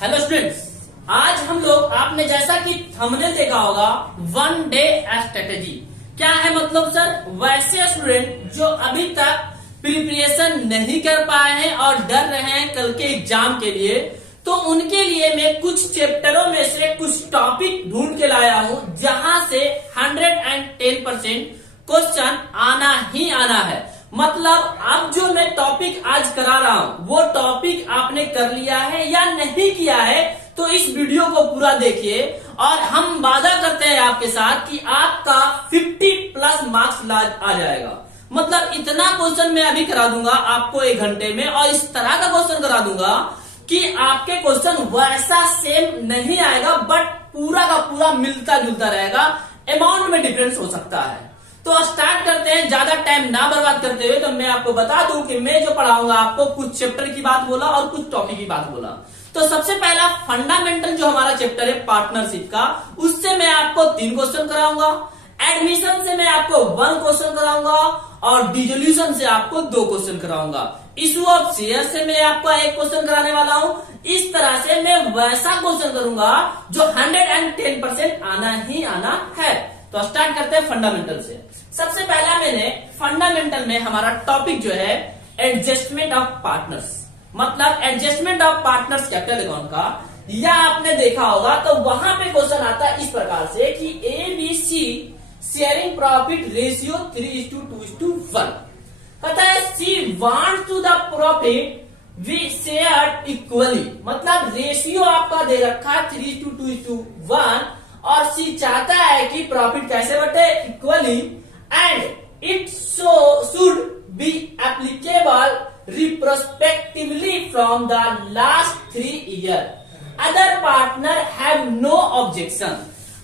Hello students, आज हम लोग आपने जैसा कि थंबनेल देखा होगा वन डे स्ट्रेटेजी क्या है मतलब सर, वैसे स्टूडेंट जो अभी तक प्रिपरेशन नहीं कर पाए हैं और डर रहे हैं कल के एग्जाम के लिए, तो उनके लिए मैं कुछ चैप्टरों में से कुछ टॉपिक ढूंढ के लाया हूं जहां से 110% क्वेश्चन आना ही आना है। मतलब अब जो मैं टॉपिक आज करा रहा हूं वो टॉपिक आपने कर लिया है या नहीं किया है, तो इस वीडियो को पूरा देखिए और हम वादा करते हैं आपके साथ कि आपका 50+ मार्क्स आ जाएगा। मतलब इतना क्वेश्चन मैं अभी करा दूंगा आपको 1 घंटे में, और इस तरह का क्वेश्चन करा दूंगा कि आपके क्वेश्चन वैसा सेम नहीं आएगा, बट पूरा का पूरा मिलता जुलता रहेगा, अमाउंट में डिफरेंस हो सकता है। तो स्टार्ट करते हैं, ज्यादा टाइम ना बर्बाद करते हुए। तो मैं आपको बता दूं कि मैं जो पढ़ाऊंगा आपको कुछ चैप्टर की बात बोला और कुछ टॉपिक की बात बोला। तो सबसे पहला फंडामेंटल जो हमारा चैप्टर है पार्टनरशिप का, उससे मैं आपको 3 क्वेश्चन कराऊंगा। एडमिशन से मैं आपको 1 क्वेश्चन कराऊंगा और डिसोल्यूशन से आपको 2 क्वेश्चन कराऊंगा। इशू ऑफ शेयर से मैं आपको 1 क्वेश्चन कराने वाला हूं। इस तरह से मैं वैसा क्वेश्चन करूंगा जो 110% आना ही आना है। तो स्टार्ट करते हैं फंडामेंटल से। सबसे पहला मैंने फंडामेंटल में हमारा टॉपिक जो है एडजस्टमेंट ऑफ पार्टनर्स, मतलब adjustment of partners capital account का, या आपने देखा होगा तो वहां पे क्वेश्चन आता है इस प्रकार से कि ABC शेयरिंग प्रॉफिट रेशियो 3:2:1। कहता है she wants to the profit we share equally, मतलब रेशियो आपका दे रखा है 3:2:1 और सी चाहता है कि प्रॉफिट कैसे बटे, equally, and it should be applicable retrospectively from the last 3 year. Other partner have no objection,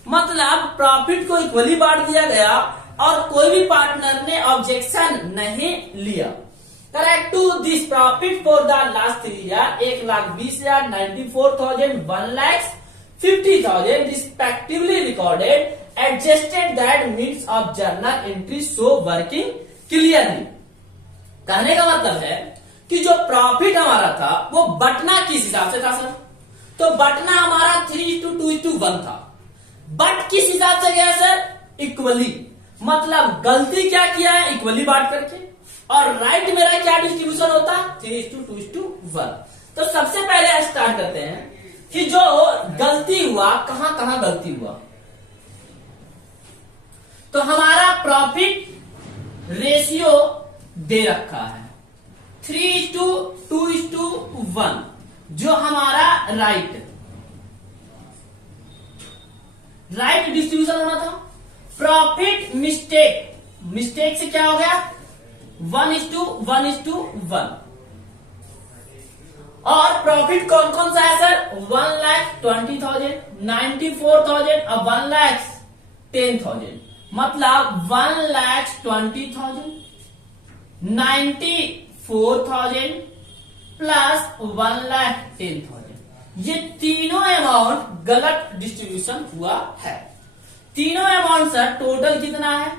मतलब प्रॉफिट को इक्वली बांट दिया गया और कोई भी पार्टनर ने ऑब्जेक्शन नहीं लिया। Correct to this profit for the last 3 year 1,20,000, 94,000, 1,50,000 respectively recorded, adjusted that means of journal entry show working clearly। कहने का मतलब है कि जो प्रॉफिट हमारा था वो बटना किस हिसाब से था सर, तो बटना हमारा 3:2:1 था, बट किस हिसाब से गया सर, इक्वली। मतलब गलती क्या किया है, इक्वली बांट करके, और राइट मेरा क्या डिस्ट्रीब्यूशन होता, 3:2:1। तो सबसे पहले स्टार्ट करते हैं कि जो गलती हुआ कहां कहां गलती हुआ। तो हमारा प्रॉफिट रेशियो दे रखा है 3:2:1, जो हमारा राइट डिस्ट्रीब्यूशन होना था। प्रॉफिट मिस्टेक से क्या हो गया, 1:1:1। और प्रॉफिट कौन कौन सा है सर, 1,20,000, 94,000 और 1,10,000। मतलब 1,20,000, 94,000 प्लस 1,10,000, ये तीनों अमाउंट गलत डिस्ट्रीब्यूशन हुआ है। तीनों अमाउंट सर टोटल कितना है,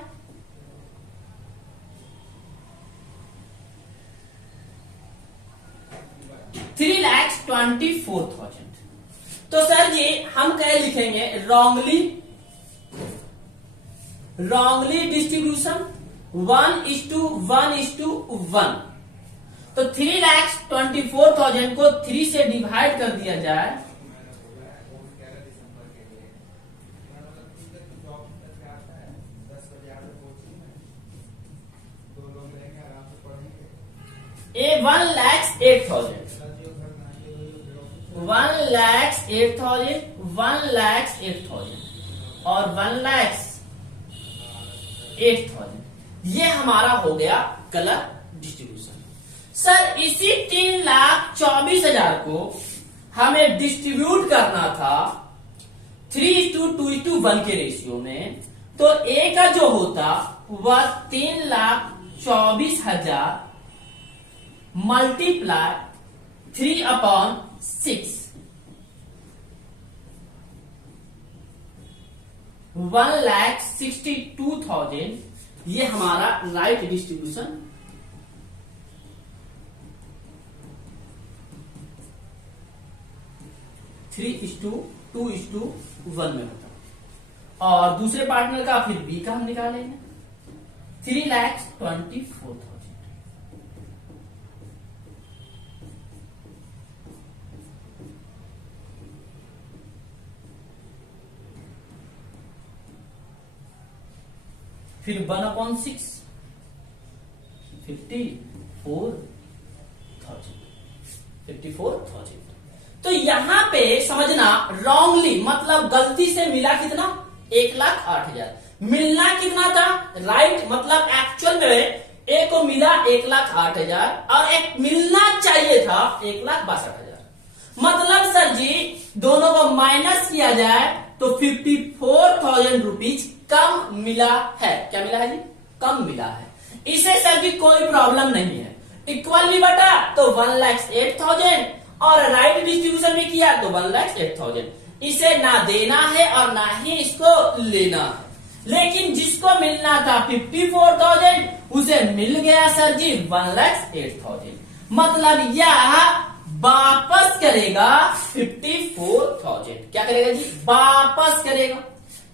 3,24,000। तो सर ये हम क्या लिखेंगे, रॉन्गली डिस्ट्रीब्यूशन 1:1:1। तो 3,24,000 को 3 से डिवाइड कर दिया जाए, ये 1,08,000, 1,08,000, 1,08,000 और 1,08,000, ये हमारा हो गया गलत डिस्ट्रीब्यूशन। सर इसी 3,24,000 को हमें डिस्ट्रीब्यूट करना था 3:2:1 के रेशियो में, तो ए का जो होता वह 3,24,000 मल्टीप्लाई 3/6, 1,62,000, ये हमारा राइट डिस्ट्रीब्यूशन 3:2:1 में होता, और दूसरे पार्टनर का फिर बी का हम निकालेंगे 3,24,000। फिर 1/6 54,000। तो यहां पे समझना रॉन्गली मतलब गलती से मिला कितना 1,08,000। मिलना कितना था राइट मतलब एक्चुअल में ए को मिला 1,08,000 और एक मिलना चाहिए था 1,62,000। मतलब सर जी दोनों को माइनस किया जाए तो 54,000 रुपीज कम मिला है। क्या मिला है जी कम मिला है। इसे सर जी कोई प्रॉब्लम नहीं है। इक्वली बटा तो 1,08,000 और राइट डिस्ट्रीब्यूशन में किया तो 1,08,000। इसे ना देना है और ना ही इसको लेना है। लेकिन जिसको मिलना था 54,000 उसे मिल गया सर जी 1,08,000। मतलब यह वापस करेगा 54,000। क्या करेगा जी वापस करेगा।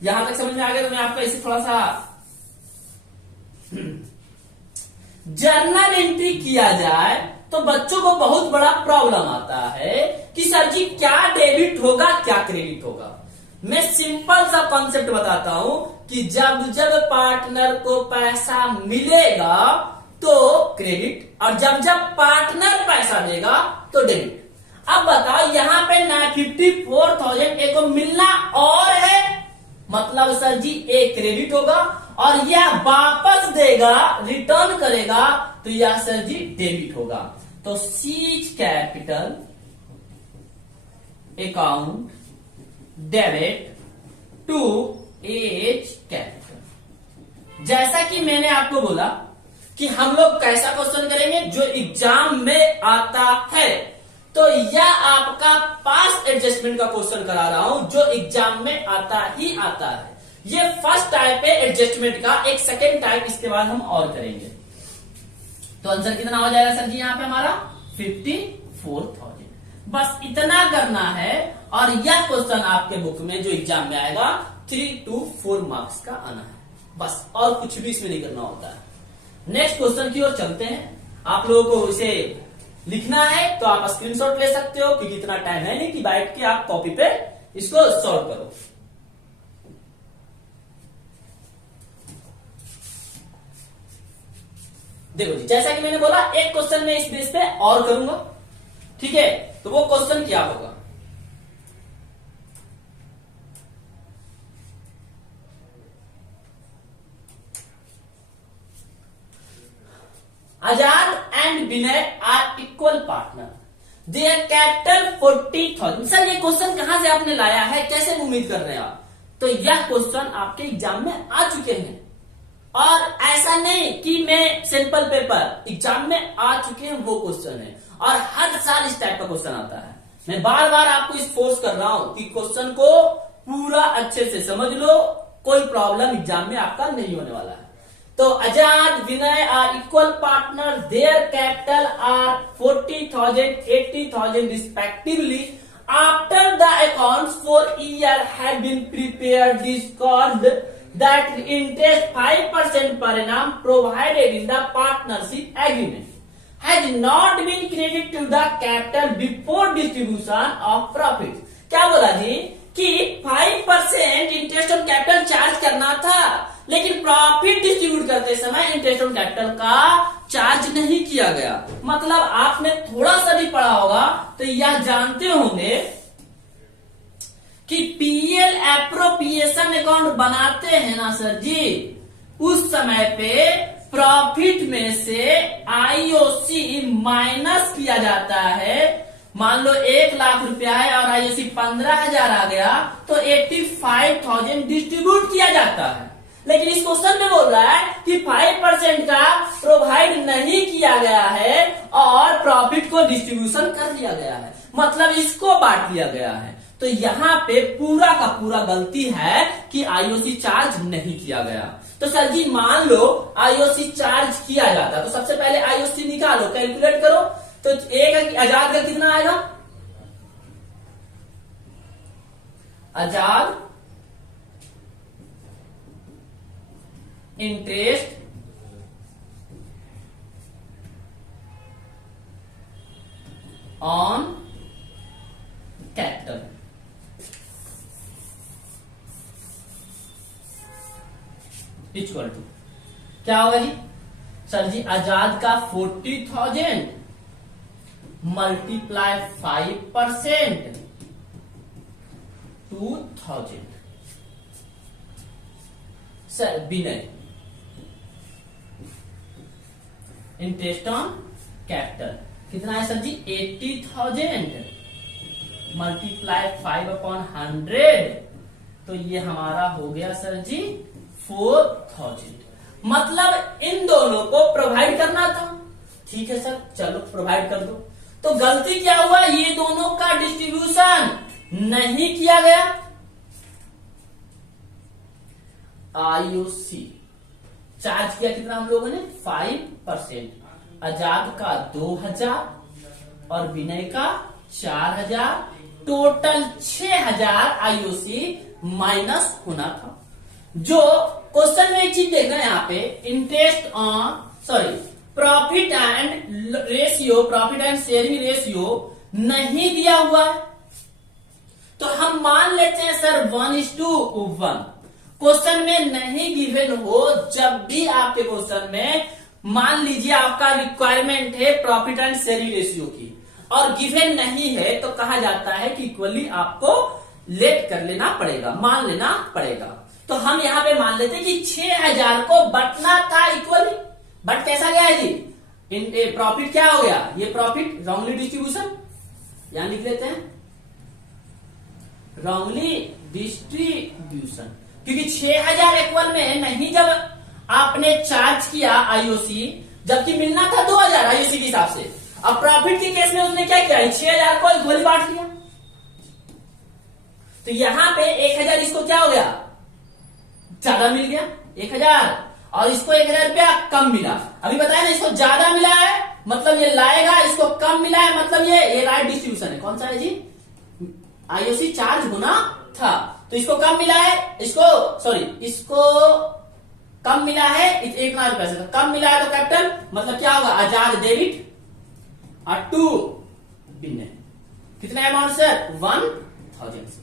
यहां तक समझ में आ गया। तो मैं आपको इसे थोड़ा सा जर्नल एंट्री किया जाए तो बच्चों को बहुत बड़ा प्रॉब्लम आता है कि सर जी क्या डेबिट होगा क्या क्रेडिट होगा। मैं सिंपल सा कॉन्सेप्ट बताता हूं कि जब जब पार्टनर को पैसा मिलेगा तो क्रेडिट और जब जब पार्टनर पैसा देगा तो डेबिट। अब बताओ यहां पे 54,000 ए को मिलना और है मतलब सर जी ए क्रेडिट होगा और यह वापस देगा रिटर्न करेगा तो यह सर जी डेबिट होगा। तो C's capital account debit to A's capital. जैसा कि मैंने आपको बोला कि हम लोग कैसा क्वेश्चन करेंगे जो एग्जाम में आता है। तो यह आपका पास एडजस्टमेंट का क्वेश्चन करा रहा हूं जो एग्जाम में आता ही आता है। ये फर्स्ट टाइप है एडजस्टमेंट का। एक सेकेंड टाइप इसके बाद हम और करेंगे। तो आंसर कितना हो जाएगा सर जी यहाँ पे हमारा 54,000। बस इतना करना है और यह क्वेश्चन आपके बुक में जो एग्जाम में आएगा 3 to 4 मार्क्स का आना है। बस और कुछ भी इसमें नहीं करना होता है। नेक्स्ट क्वेश्चन की ओर चलते हैं। आप लोगों को इसे लिखना है तो आप स्क्रीनशॉट ले सकते हो क्योंकि इतना टाइम है नहीं कि बैठ के आप कॉपी पे इसको सॉल्व करो। देखो जी जैसा कि मैंने बोला एक क्वेश्चन में इस बेस पे और करूंगा। ठीक है तो वो क्वेश्चन क्या होगा। Azad and Vinay are equal partner their capital 40,000। Sir ये क्वेश्चन कहां से आपने लाया है कैसे उम्मीद कर रहे हैं आप। तो यह क्वेश्चन आपके एग्जाम में आ चुके हैं और ऐसा नहीं कि मैं सिंपल पेपर एग्जाम में आ चुके हैं वो क्वेश्चन है और हर साल इस टाइप का क्वेश्चन आता है। मैं बार बार आपको इस फोर्स कर रहा हूं कि क्वेश्चन को पूरा अच्छे से समझ लो। कोई प्रॉब्लम एग्जाम में आपका नहीं होने वाला है। तो Azad Vinay are equal partner their capital are 40,000 80,000 respectively after the accounts for year have been prepared this called that interest 5% per annum provided in the partnership agreement has not been credited to the capital before distribution of profits। क्या बोला जी कि 5% interest on capital charge करना था लेकिन profit distribute करते समय interest on capital का charge नहीं किया गया। मतलब आपने थोड़ा सा भी पढ़ा होगा तो यह जानते होंगे कि पीएल एप्रोप्रिएशन अकाउंट बनाते हैं ना सर जी उस समय पे प्रॉफिट में से आईओसी माइनस किया जाता है। मान लो 1,00,000 रुपया है और आईओसी 15,000 आ गया तो 85,000 डिस्ट्रीब्यूट किया जाता है। लेकिन इस क्वेश्चन में बोल रहा है कि 5% का प्रोवाइड नहीं किया गया है और प्रॉफिट को डिस्ट्रीब्यूशन कर लिया गया है। मतलब इसको बांट लिया गया है। तो यहां पे पूरा का पूरा गलती है कि आईओसी चार्ज नहीं किया गया। तो सर जी मान लो आईओसी चार्ज किया जाता तो सबसे पहले आईओसी निकालो कैलकुलेट करो। तो एक आजाद का कितना आएगा Azad interest on capital. Equal to क्या होगा जी सर जी, आजाद का 40,000 multiply 5% 2,000। Sir Vinay interest on capital कितना है सर जी, 80,000 मल्टीप्लाई 5/100, तो ये हमारा हो गया सर जी 4,000। मतलब इन दोनों को प्रोवाइड करना था। ठीक है सर, चलो प्रोवाइड कर दो। तो गलती क्या हुआ, ये दोनों का डिस्ट्रीब्यूशन नहीं किया गया। आईओसी चार्ज किया कितना हम लोगों ने, 5%। आजाद का 2,000 और विनय का 4,000, टोटल 6,000 आईओसी माइनस होना था। जो क्वेश्चन में एक चीज देखना है यहाँ पे, interest on profit and ratio, profit and sharing ratio नहीं दिया हुआ है, तो हम मान लेते हैं सर 1:1। क्वेश्चन में नहीं गिवन हो, जब भी आपके क्वेश्चन में मान लीजिए आपका रिक्वायरमेंट है प्रॉफिट एंड शेयरिंग रेशियो की और गिवन नहीं है, तो कहा जाता है कि इक्वली आपको लेट कर लेना पड़ेगा, मान लेना पड़ेगा। तो हम यहां पे मान लेते हैं कि 6,000 को बंटना था इक्वली, बट कैसा गया है जी, प्रॉफिट क्या हो गया, ये प्रॉफिट रॉन्गली डिस्ट्रीब्यूशन, यहां लिख लेते हैं रॉन्गली डिस्ट्रीब्यूशन, क्योंकि 6,000 इक्वल में नहीं जब आपने चार्ज किया आईओसी, जबकि मिलना था 2,000 आईओसी के हिसाब से। अब प्रॉफिट के केस में उसने क्या किया, 6,000 को इक्वली बांट लिया, तो यहां पे 1,000 इसको क्या हो गया, ज्यादा मिल गया 1,000, और इसको 1,000 रुपया कम मिला। अभी बताया ना, इसको ज्यादा मिला है मतलब ये लाएगा, इसको कम मिला है मतलब ये राइट डिस्ट्रीब्यूशन है। कौन सा है जी, आईओसी चार्ज होना था, तो इसको कम मिला है, इसको कम मिला है 1,000 रुपए से, तो कम मिला है तो कैपिटल मतलब क्या होगा, आजाद डेबिट और 2 विनय। कितना अमाउंट सर, 1,000।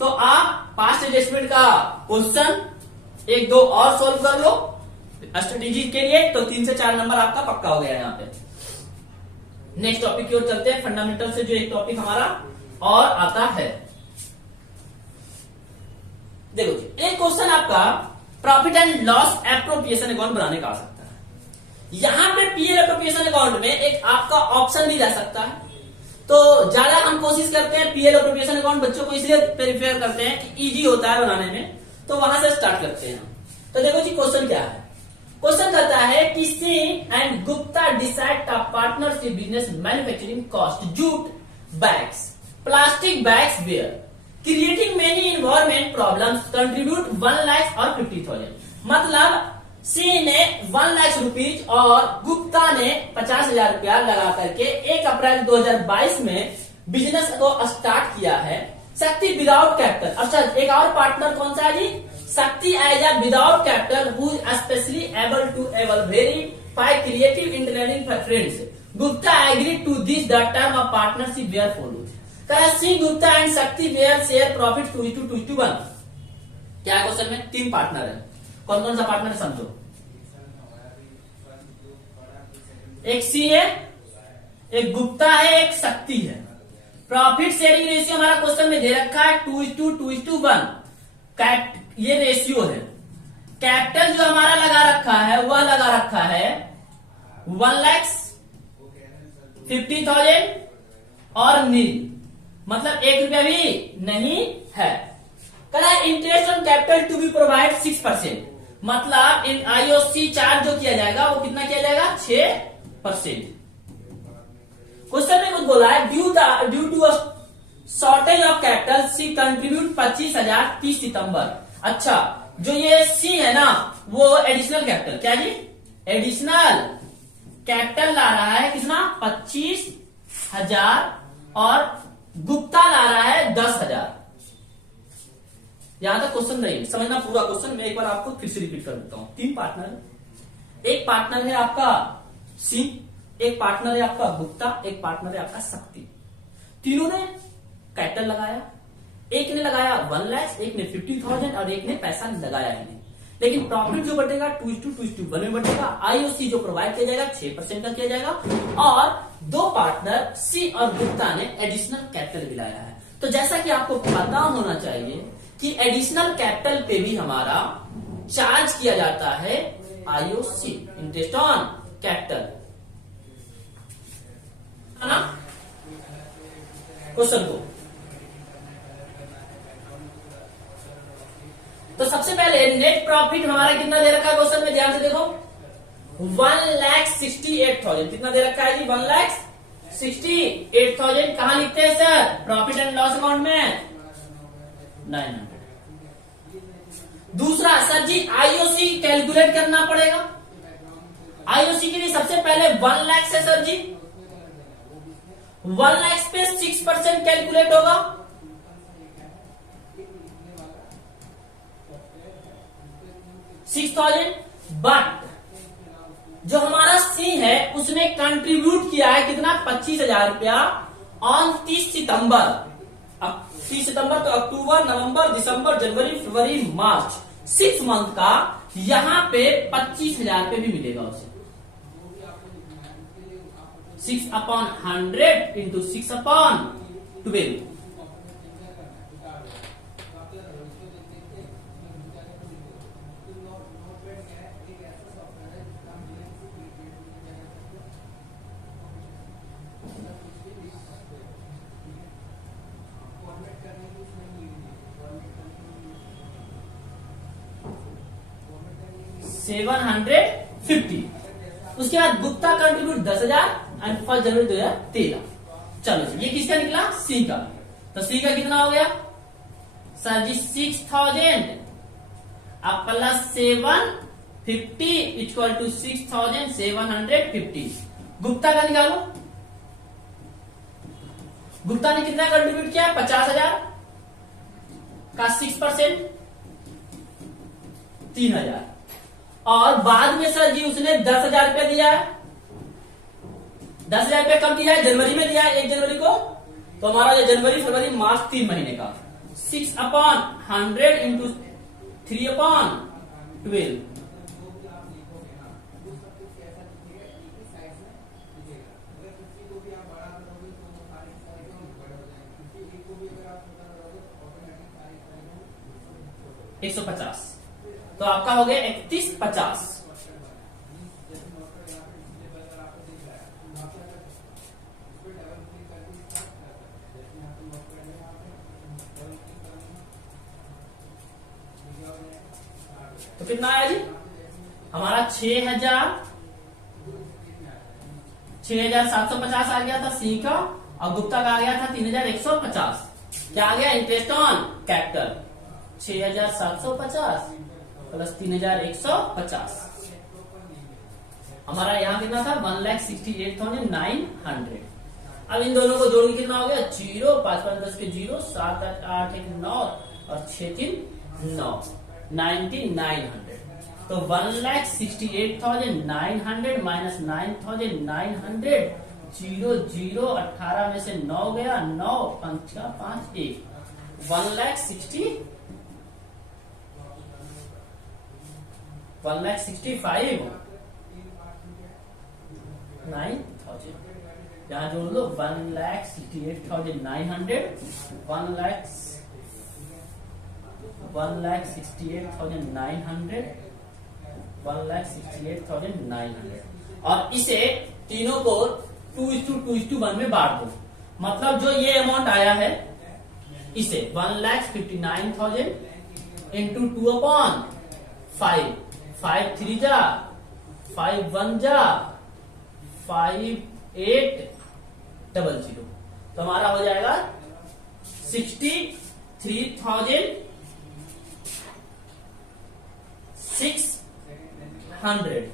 तो आप पास्ट एडजस्टमेंट का क्वेश्चन 1-2 और सोल्व कर लो स्ट्रेटेजी के लिए, तो 3 से 4 नंबर आपका पक्का हो गया यहाँ पे। नेक्स्ट टॉपिक की ओर चलते हैं, फंडामेंटल से जो एक टॉपिक हमारा और आता है। देखो जी, एक क्वेश्चन आपका profit and loss appropriation account बनाने का आ सकता है। यहां पे पीएल एप्रोप्रिएशन अकाउंट में एक आपका ऑप्शन भी जा सकता है, तो ज्यादा हम कोशिश करते हैं पीएल एप्रोप्रिएशन अकाउंट बच्चों को इसलिए प्रेफर करते हैं कि इजी होता है बनाने में, तो वहां से स्टार्ट करते हैं। तो देखो जी क्वेश्चन क्या है, क्वेश्चन कहता है कि Singh and Gupta decide a partnership business manufacturing cost jute bags, plastic bags were creating many environment problems, contribute 1 lakh और 50,000। मतलब सिंह ने 1 लाख रुपीज और गुप्ता ने 50,000 रुपया लगा करके 1 अप्रैल 2022 में बिजनेस को स्टार्ट किया है। शक्ति विदाउट कैपिटल, अच्छा एक और पार्टनर कौन सा है जी, Shakti as a without capital who specially able to able verify creative engineering friends, Gupta agree to this the term of partnership were follows. Singh Gupta and Shakti were share profit 2:1। क्या क्वेश्चन में 3 पार्टनर है, कौन कौन सा पार्टनर है समझो, एक सिंह है, एक गुप्ता है, एक शक्ति है। प्रॉफिट शेयरिंग रेशियो हमारा क्वेश्चन में दे रखा है 2:1, ये रेशियो है। कैपिटल जो हमारा लगा रखा है वह लगा रखा है 1,50,000 और नील, मतलब 1 रुपया भी नहीं है। कहा interest on capital to be provide 6%, मतलब इन आईओसी चार्ज जो किया जाएगा वो कितना किया जाएगा, 6%। क्वेश्चन में कुछ बोला है due to shortage of capital C contribute 25,000 30 सितंबर। अच्छा जो ये सी है ना वो एडिशनल कैपिटल, क्या जी एडिशनल कैपिटल ला रहा है कितना 25,000 और गुप्ता ला रहा है 10,000। यहां तक क्वेश्चन नहीं समझना पूरा क्वेश्चन मैं एक बार आपको फिर से रिपीट कर देता हूं। 3 पार्टनर, एक पार्टनर है आपका सिंह, एक पार्टनर है आपका गुप्ता, एक पार्टनर है आपका शक्ति। तीनों ने कैपिटल लगाया, एक ने लगाया 1 लाख, एक ने 50,000 और एक ने पैसा लगाया ही नहीं। लेकिन प्रॉफिट जो बढ़ेगा 2:1 में बढ़ेगा। आईओसी जो प्रोवाइड किया जाएगा 6% का किया जाएगा और 2 पार्टनर सी और गुप्ता ने एडिशनल कैपिटल भी लाया है। तो जैसा कि आपको पता होना चाहिए कि एडिशनल कैपिटल पे भी हमारा चार्ज किया जाता है आईओसी, इंटरेस्ट ऑन कैपिटल, है ना क्वेश्चन को। तो सबसे पहले नेट प्रॉफिट हमारा कितना दे रखा है क्वेश्चन में, ध्यान से देखो 1,68,000 कितना दे रखा है जी, 1,68,000। कहां लिखते हैं sir, profit and loss account में 900। दूसरा सर जी आईओसी कैलकुलेट करना पड़ेगा। आईओसी के लिए सबसे पहले 1 लाख से सर जी 1 लाख पे 6% कैलकुलेट होगा। बट जो हमारा सी है उसने कंट्रीब्यूट किया है कितना, 25,000 रुपया ऑन 30 सितंबर। अब 30 सितंबर तो अक्टूबर, नवंबर, दिसंबर, जनवरी, फरवरी, मार्च 6 मंथ का यहां पे 25,000 रुपये भी मिलेगा उसे। 6/100 इंटू 6/12 750। उसके बाद गुप्ता कंट्रीब्यूट 10,000 एंड 1 जनवरी 2013। चलो जी ये किसका निकला, सी का। तो सी का कितना हो गया सर जी 6,000 अब प्लस 750 इक्वल टू 6,750। गुप्ता का निकालो, गुप्ता ने कितना कंट्रीब्यूट किया, 50,000 का 6% 3,000 और बाद में सर जी उसने 10,000 रुपया दिया है। 10,000 रुपया कब दिया है, जनवरी में दिया है 1 जनवरी को। तो हमारा जो जनवरी, फरवरी, मार्च 3 महीने का 6/100 इंटू 3/12 150। तो आपका हो गया 3150। तो कितना आया जी हमारा 6,750 आ गया था सी का और गुप्ता का आ गया था 3,150। क्या आ गया, इंटरेस्ट ऑन कैपिटल 6,750 प्लस 3,150। हमारा यहाँ कितना था 1,68,900। अब इन दोनों को जोड़ के कितना हो गया 0, 5 5 10 के 0, 7 8 8 1 9 और 6 3 9 9,900। तो 1,68,900 माइनस 9,900 0 0 18 में से 9 गया 9 5 5 1 1,65,900। यहां जोड़ लो 1,68,900 1,68,900 और इसे तीनों को 2:2:1 में बांट दो। मतलब जो ये अमाउंट आया है इसे 1,59,000 इंटू 2/5 5 3 जा 5 1 जा 5 8 00। तो हमारा हो जाएगा 63,600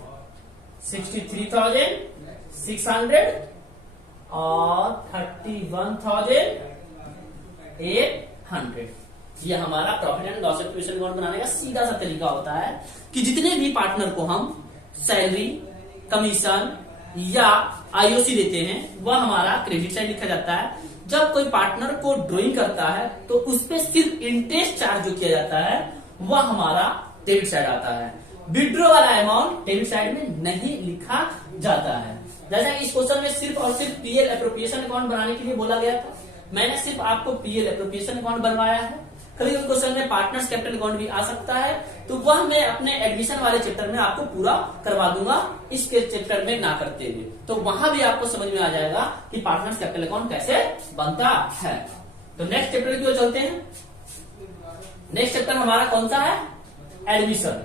63,600 और 31,800। ये हमारा profit and loss attribution account बनाने का सीधा सा तरीका होता है कि जितने भी पार्टनर को हम सैलरी, कमीशन या आईओसी देते हैं वह हमारा क्रेडिट साइड लिखा जाता है। जब कोई पार्टनर को ड्रॉइंग करता है तो उस पर सिर्फ इंटरेस्ट चार्ज जो किया जाता है वह हमारा डेबिट साइड आता है। विड्रॉ वाला अमाउंट डेबिट साइड में नहीं लिखा जाता है। जैसा कि इस क्वेश्चन में सिर्फ और सिर्फ पीएल एप्रोप्रिएशन अकाउंट बनाने के लिए बोला गया था, मैंने सिर्फ आपको पीएल एप्रोप्रिएशन अकाउंट बनवाया है। कभी कभी क्वेश्चन में पार्टनर्स कैपिटल अकाउंट भी आ सकता है, तो वह मैं अपने एडमिशन वाले चैप्टर में आपको पूरा करवा दूंगा, इसके चैप्टर में ना करते हुए। तो वहां भी आपको समझ में आ जाएगा कि पार्टनर्स कैपिटल अकाउंट कैसे बनता है। तो नेक्स्ट चैप्टर की ओर चलते हैं। नेक्स्ट चैप्टर हमारा कौन सा है? एडमिशन।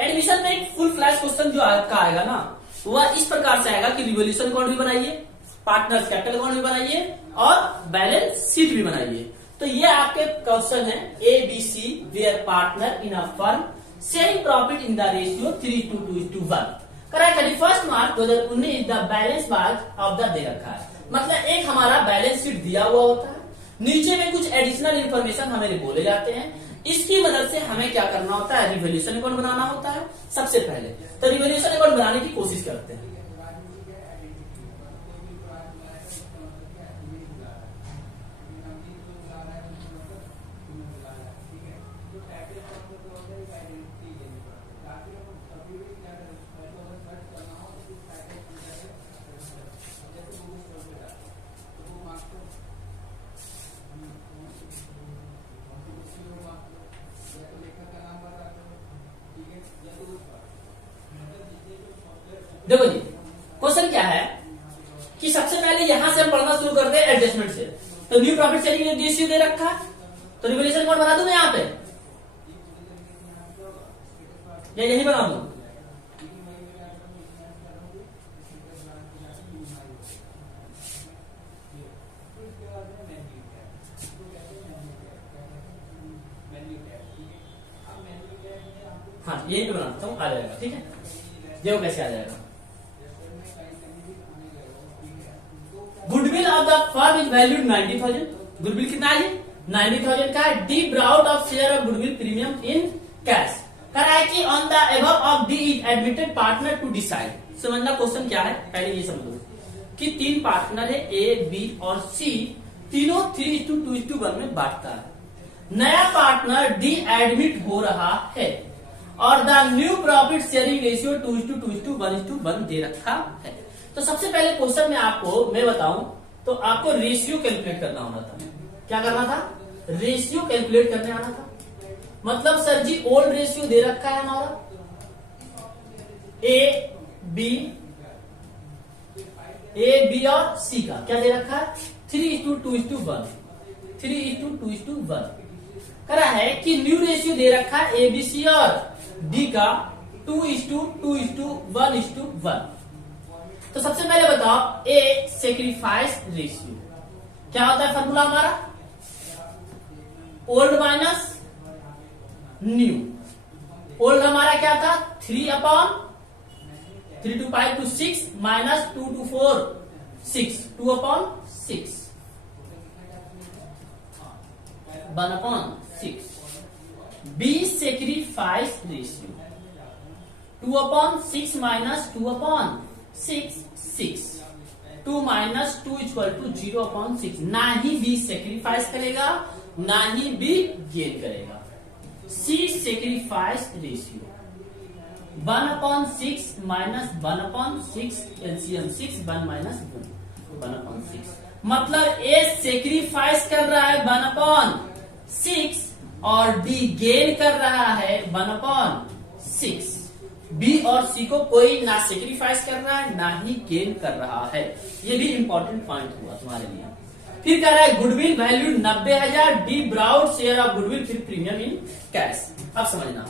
एडमिशन में एक फुल फ्लैश क्वेश्चन जो आपका आएगा ना, वह इस प्रकार से आएगा कि रिवोल्यूशन अकाउंट भी बनाइए, पार्टनर्स कैपिटल अकाउंट भी बनाइए और बैलेंस शीट भी बनाइए। तो ये आपके क्वेश्चन है ABC were partner in a firm sharing profit in the ratio 3:2:1। Correct. 31 March 2019 the balance बाज ऑफ द दे रखा है, मतलब एक हमारा बैलेंस शीट दिया हुआ होता है, नीचे में कुछ एडिशनल इंफॉर्मेशन हमें बोले जाते हैं। इसकी मदद से हमें क्या करना होता है? रिवोल्यूशन अकाउंट बनाना होता है सबसे पहले। तो रिवोल्यूशन अकाउंट बनाने की कोशिश करते हैं। देखो जी, क्वेश्चन क्या है कि सबसे पहले यहां से हम पढ़ना शुरू करते हैं एडजस्टमेंट से। तो न्यू प्रॉफिट शेयरिंग रेशियो दे रखा है, तो रिवोल्यूशन अकाउंट बना दूं मैं यहां पे या यही बना दूं? हाँ, यही पे बनाता हूं, आ जाएगा। ठीक है, देखो कैसे आ जाएगा। Goodwill of the firm is valued 90,000। Goodwill कितना है? 90,000 का है। D brought of share of goodwill premium in cash. करा है कि on the above of D is admitted partner to decide. समझना क्वेश्चन क्या है, पहले ये समझो कि 3 पार्टनर है ए, बी और सी, तीनों 3:2:1 में बांटता है। नया पार्टनर डी एडमिट हो रहा है और the new profit sharing ratio 2:1:1 दे रखा है। तो सबसे पहले क्वेश्चन में आपको मैं बताऊं तो आपको रेशियो कैलकुलेट करना होना था। क्या करना था? रेशियो कैलकुलेट करने आना था। मतलब सर जी ओल्ड रेशियो दे रखा है हमारा ए बी और सी का क्या दे रखा है? 3:2:1। 3:2:1 करा है कि न्यू रेशियो दे रखा है ABC और डी का 2:2:1:1। तो सबसे पहले बताओ ए सेक्रीफाइस रेशियो क्या होता है? फॉर्मूला हमारा ओल्ड माइनस न्यू। ओल्ड हमारा क्या था? 3/3 minus 2/4 6 2/6 1/6। B sacrifice ratio 2/6 minus 2/6 6 2 minus 2 = 0/6। ना ही बी सेक्रीफाइस करेगा ना ही बी गेन करेगा। C sacrifice ratio 1/6 minus 1/6 LCM 6 1 minus 1/6। मतलब ए सेक्रीफाइस कर रहा है 1/6 और डी गेन कर रहा है 1/6। बी और सी को कोई ना सेक्रीफाइस कर रहा है ना ही गेन कर रहा है। ये भी इंपॉर्टेंट पॉइंट हुआ तुम्हारे लिए। फिर कह रहा है goodwill value 90,000 D brought share of goodwill फिर प्रीमियम इन कैश। अब समझना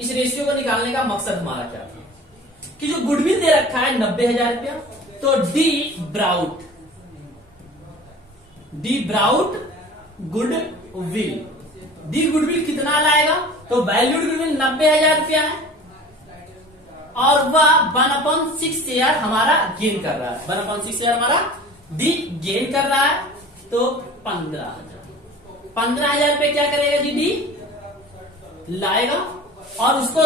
इस रेशियो को निकालने का मकसद हमारा क्या था कि जो गुडविल दे रखा है 90,000 रुपया, तो D brought goodwill D goodwill कितना लाएगा? तो वैल्यूड गुडविल 90,000 रुपया है और वह 1/6 शेयर हमारा गेन कर रहा है। 1/6 शेयर हमारा डी गेन कर रहा है तो 15,000। 15,000 पे क्या करेगा जी? डी लाएगा और उसको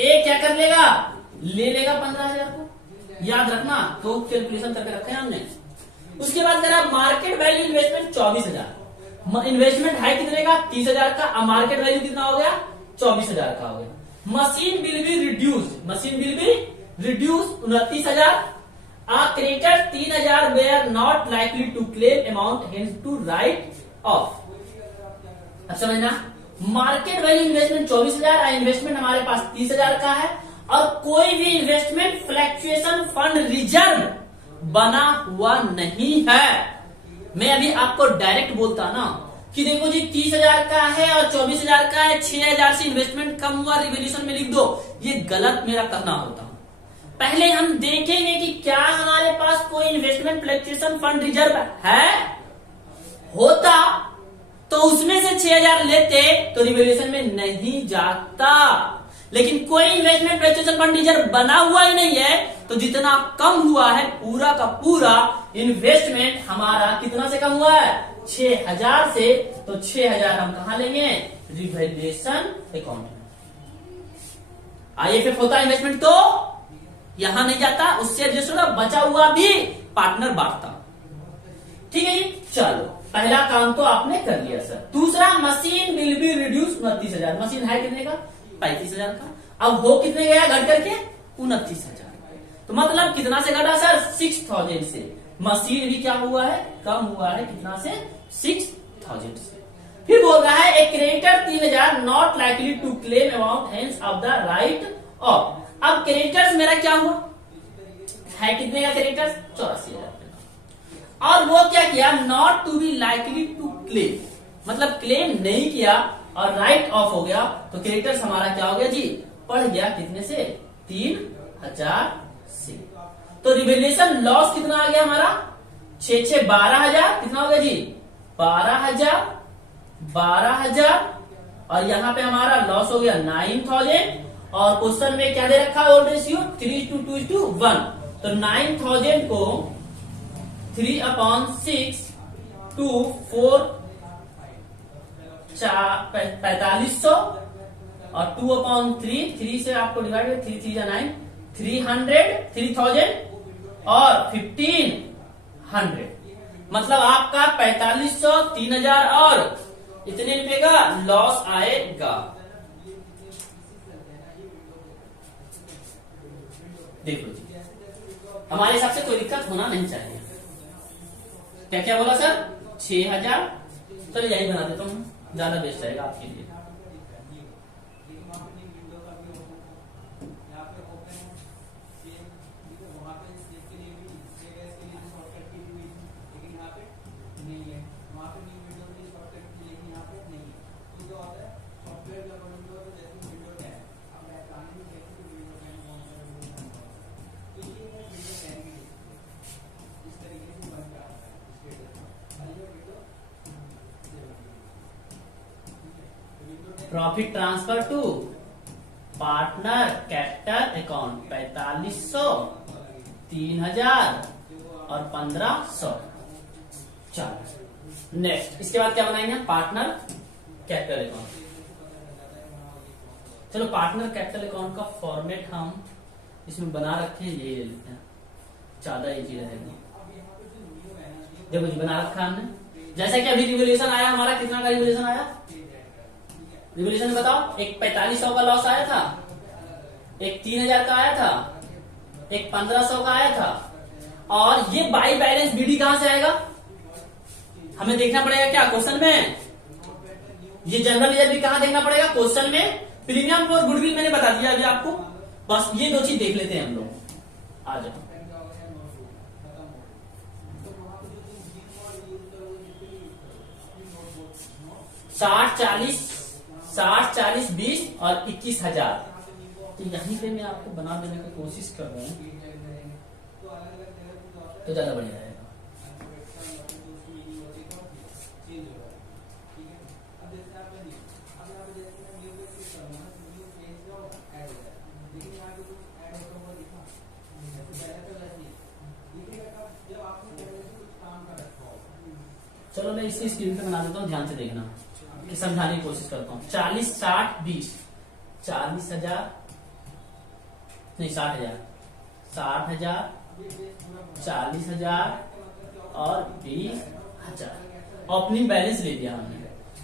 ए क्या कर लेगा? ले लेगा 15,000 को। याद रखना, तो कैलकुलेशन करके रखे हमने। उसके बाद करा मार्केट वैल्यू इन्वेस्टमेंट 24,000। इन्वेस्टमेंट है कितने का? 30,000 का। अब मार्केट वैल्यू कितना हो गया? 24,000 का हो गया। Machine will be reduce, machine will be reduce 29,000। Creditor 3,000 were not likely to claim amount hence to write off. अब समझना, मार्केट वैल्यू इन्वेस्टमेंट 24,000, इन्वेस्टमेंट हमारे पास 30,000 का है और कोई भी इन्वेस्टमेंट फ्लक्चुएशन फंड रिजर्व बना हुआ नहीं है। मैं अभी आपको डायरेक्ट बोलता ना कि देखो जी 30,000 का है और 24,000 का है, 6,000 से इन्वेस्टमेंट कम हुआ, रिवोल्यूशन में लिख दो, ये गलत मेरा कहना होता। पहले हम देखेंगे कि क्या हमारे पास कोई इन्वेस्टमेंट फ्लक्चुएशन फंड रिजर्व है। होता तो उसमें से 6,000 लेते तो रिवोल्यूशन में नहीं जाता, लेकिन कोई इन्वेस्टमेंट फ्लक्चुएशन फंड रिजर्व बना हुआ ही नहीं है, तो जितना कम हुआ है पूरा का पूरा इन्वेस्टमेंट हमारा कितना से कम हुआ है? 6,000 से। तो 6,000 हम कहा लेंगे? रिवैल्यूएशन अकाउंट में। IFF होता इन्वेस्टमेंट तो यहां नहीं जाता, उससे एडजस्ट होगा, बचा हुआ भी पार्टनर बांटता। ठीक है जी, चलो पहला काम तो आपने कर लिया सर। दूसरा, machine will be reduce 29,000। Machine है कितने का? 35,000 का। अब हो कितने गया घट करके? 29,000। तो मतलब कितना से घटा सर? 6,000 से। मशीन भी क्या हुआ है? कम हुआ है। कितना से? 6,000 से। फिर बोल रहा है a creditor 3,000 not likely to claim amount hence of the write off. अब क्रेडिटर्स मेरा क्या हुआ है? कितने का क्रेडिटर्स? 84,000 का। और वो क्या किया? Not to be likely to claim, मतलब क्लेम नहीं किया और राइट ऑफ हो गया। तो क्रेडिटर्स हमारा क्या हो गया जी? बढ़ गया कितने से? 3,000 से। तो रिवैल्यूएशन लॉस कितना आ गया हमारा? 6 12,000। कितना हो गया जी? 12,000 और यहां पे हमारा लॉस हो गया 9,000। और क्वेश्चन में क्या दे रखा है? Old ratio 3:2:1। तो 9,000 को 3/6 टू 4 4500 और 2/3, 3 से आपको डिवाइड 3 3 9 3,000 और 1,500, मतलब आपका 4500, 3,000 और इतने रुपए का लॉस आएगा। देखो जी, हमारे हिसाब से कोई दिक्कत होना नहीं चाहिए। क्या क्या बोला सर? 6,000। चलो यही बना देता हूँ, ज्यादा बेस्ट रहेगा आपके लिए। Profit transfer to partner capital account 4500, 3,000 और 1,500। चलो नेक्स्ट, इसके बाद क्या बनाएंगे? Partner capital account. चलो पार्टनर कैपिटल अकाउंट का फॉर्मेट हम इसमें बना रखे हैं, ये ले लेते हैं, ज्यादा इजी रहेगा। देखो जी बना रखा हमने, जैसा कि अभी रिवोल्यूशन आया हमारा, कितना का रिवोल्यूशन आया? रिवोल्यूशन बताओ। एक 4500 का लॉस आया था, एक 3,000 का आया था, एक 1,500 का आया था। और ये बाई बैलेंस बीडी कहां से आएगा? हमें देखना पड़ेगा क्या क्वेश्चन में? ये जनरल रिजर्व भी कहां देखना पड़ेगा? क्वेश्चन में। प्रीमियम और गुडविल मैंने बता दिया अभी आपको, बस ये दो चीज देख लेते हैं हम लोग। आ जाओ। साठ 40 20 और 21,000। तो यहीं पे मैं आपको बना देने की कोशिश कर रहा हूँ तो ज्यादा बढ़िया रहेगा। चलो मैं इसी स्क्रीन पे बना देता हूँ, ध्यान से देखना, समझाने की कोशिश करता हूँ। 40 60 20 40,000 नहीं 60,000 60,000 40,000 और 20,000 ओपनिंग बैलेंस ले लिया हमने।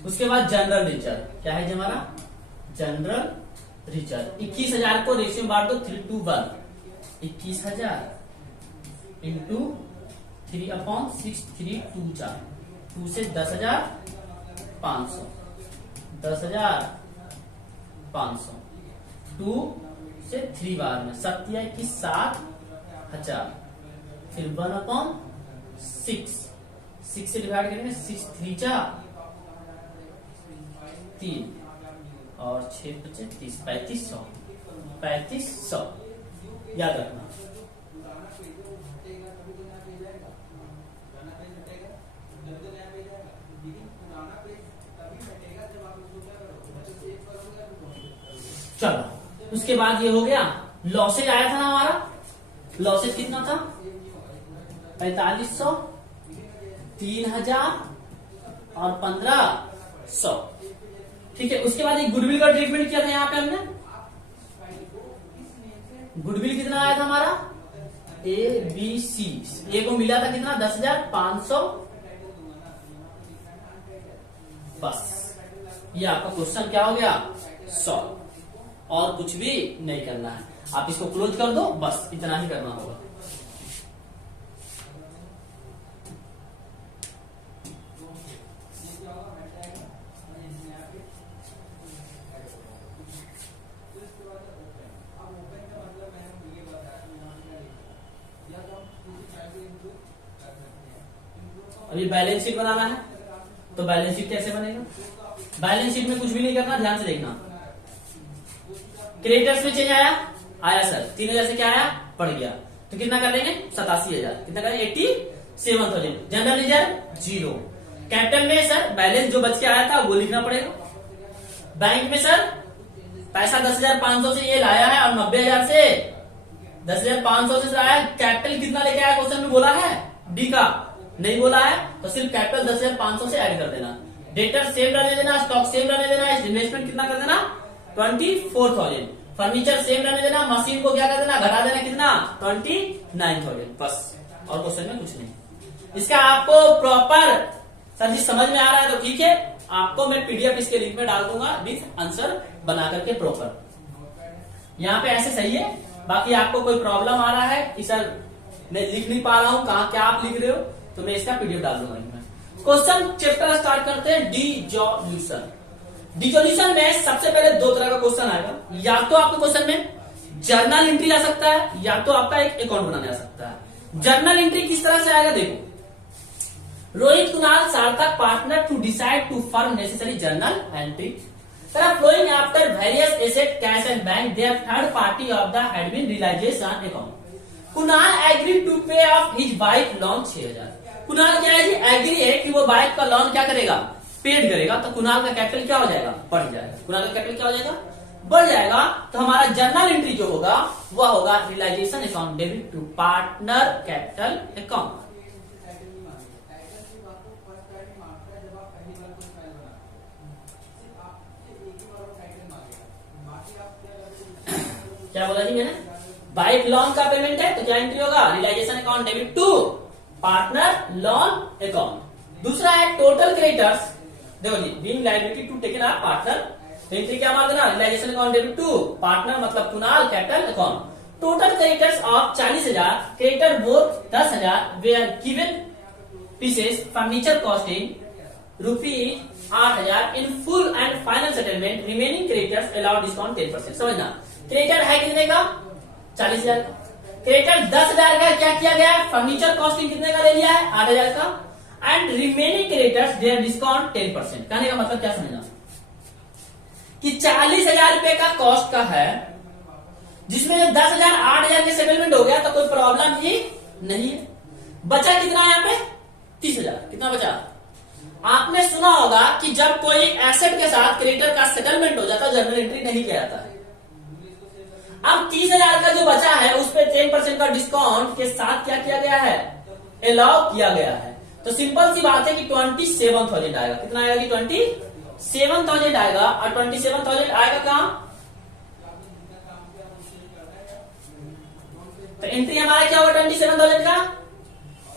उसके बाद जनरल रिजर्व क्या है हमारा, जनरल रिजर्व 21,000 को रेशियो में बांट दो 3:1, 21,000 इंटू 3/6 3 2 4 2 से 10,500 10,500 2 से 3 बार में 7,21,7,000 फिर 1/6 6 से डिवाइड करेंगे 6 3 3 और 6 25 30 3500 याद रखना। चलो उसके बाद ये हो गया। लॉसेज आया था ना हमारा, लॉसेज कितना था 4500 3,000 और 1,500। ठीक है, उसके बाद एक गुडविल का ट्रीटमेंट किया था यहाँ पे हमने। गुडविल कितना आया था हमारा ABC, ए को मिला था कितना 10,500। बस ये आपका क्वेश्चन क्या हो गया सॉल्व, और कुछ भी नहीं करना है। आप इसको क्लोज कर दो, बस इतना ही करना होगा। अभी बैलेंस शीट बनाना है, तो बैलेंस शीट कैसे बनेगा। बैलेंस शीट में कुछ भी नहीं करना, ध्यान से देखना। क्रेडिटर्स में चेंज आया सर 3,000 से क्या आया बढ़ गया, तो कितना कर लेंगे 87,000, कितना करेंगे 87,000। General reserve 0। कैपिटल में सर बैलेंस जो बच के आया था वो लिखना पड़ेगा। बैंक में सर पैसा 10,500 से ये लाया है और 90,000 से 10,500 से आया। कैपिटल कितना लेके आया क्वेश्चन में बोला है डी का, नहीं बोला है तो सिर्फ कैपिटल 10,500 से ऐड कर देना। डेटर सेम रहने देना, स्टॉक सेम रहने देना, इन्वेस्टमेंट कितना कर देना 24,000। फर्नीचर सेम रहने देना, मशीन को क्या कर देना घटा देना कितना 29,000। बस और क्वेश्चन में कुछ नहीं। इसका आपको प्रॉपर सर जी समझ में आ रहा है तो ठीक है, आपको मैं पीडीएफ इसके लिंक में डाल दूंगा विथ आंसर बना करके प्रॉपर। यहाँ पे ऐसे सही है, बाकी आपको कोई प्रॉब्लम आ रहा है कि सर मैं लिख नहीं पा रहा हूँ कहाँ क्या आप लिख रहे हो, तो मैं इसका पीडीएफ डाल दूंगा। क्वेश्चन चैप्टर स्टार्ट करते हैं डिसोल्यूशन। डिसोल्यूशन में सबसे पहले दो तरह का क्वेश्चन आएगा, या तो आपके क्वेश्चन में जर्नल एंट्री आ सकता है या तो आपका एक अकाउंट बनाने आ सकता है। जर्नल एंट्री किस तरह से आएगा देखो, Rohit Kunal Sarthak partner to decide to form necessary journal entry flowing after various asset cash and bank their third party of the had been realisation account. Kunal agree to pay off his bike loan 6,000। Kunal क्या है जी agree है कि वो bike का loan क्या करेगा paid करेगा, तो कुणाल का कैपिटल क्या हो जाएगा बढ़ जाएगा। कुणाल का कैपिटल क्या हो जाएगा बढ़ जाएगा। तो हमारा जर्नल एंट्री जो होगा वह होगा realisation account debit to partner capital account. क्या बोला जी मैंने, बाइक लोन का पेमेंट है तो क्या एंट्री होगा realisation account debit to partner loan account. दूसरा है टोटल क्रेडिटर्स, देखो जी being liability to taken a partner, तो एंट्री क्या मार देना realisation account debit to partner मतलब Kunal capital account. Total creditors of 40,000, creditor both 10,000 were given pieces furniture costing ₹8,000 in full and final settlement remaining creditors allowed discount 10%। समझना, creditor है कितने का 40,000 का, क्रेडिटर 10,000 का क्या किया गया है फर्नीचर कॉस्टिंग कितने का ले लिया है 8,000 का, and remaining creditors their discount 10%। कहने का मतलब क्या समझना कि 40,000 रुपए का कॉस्ट का है, जिसमें जब 10,000 8,000 के सेटलमेंट हो गया तो कोई प्रॉब्लम ही नहीं है। बचा कितना यहाँ पे 30,000, कितना बचा। आपने सुना होगा कि जब कोई एसेट के साथ क्रेडिटर का सेटलमेंट हो जाता है जर्नल एंट्री नहीं किया जाता है। अब 30,000 का जो बचा है उस पर 10% का डिस्काउंट के साथ क्या किया गया है अलाउ किया गया है। तो सिंपल सी बात है कि 27,000 आएगा। कितना आएगा कि 27,000 आएगा। और 27,000 आएगा कहां? तो एंट्री हमारा क्या होगा 27,000 का।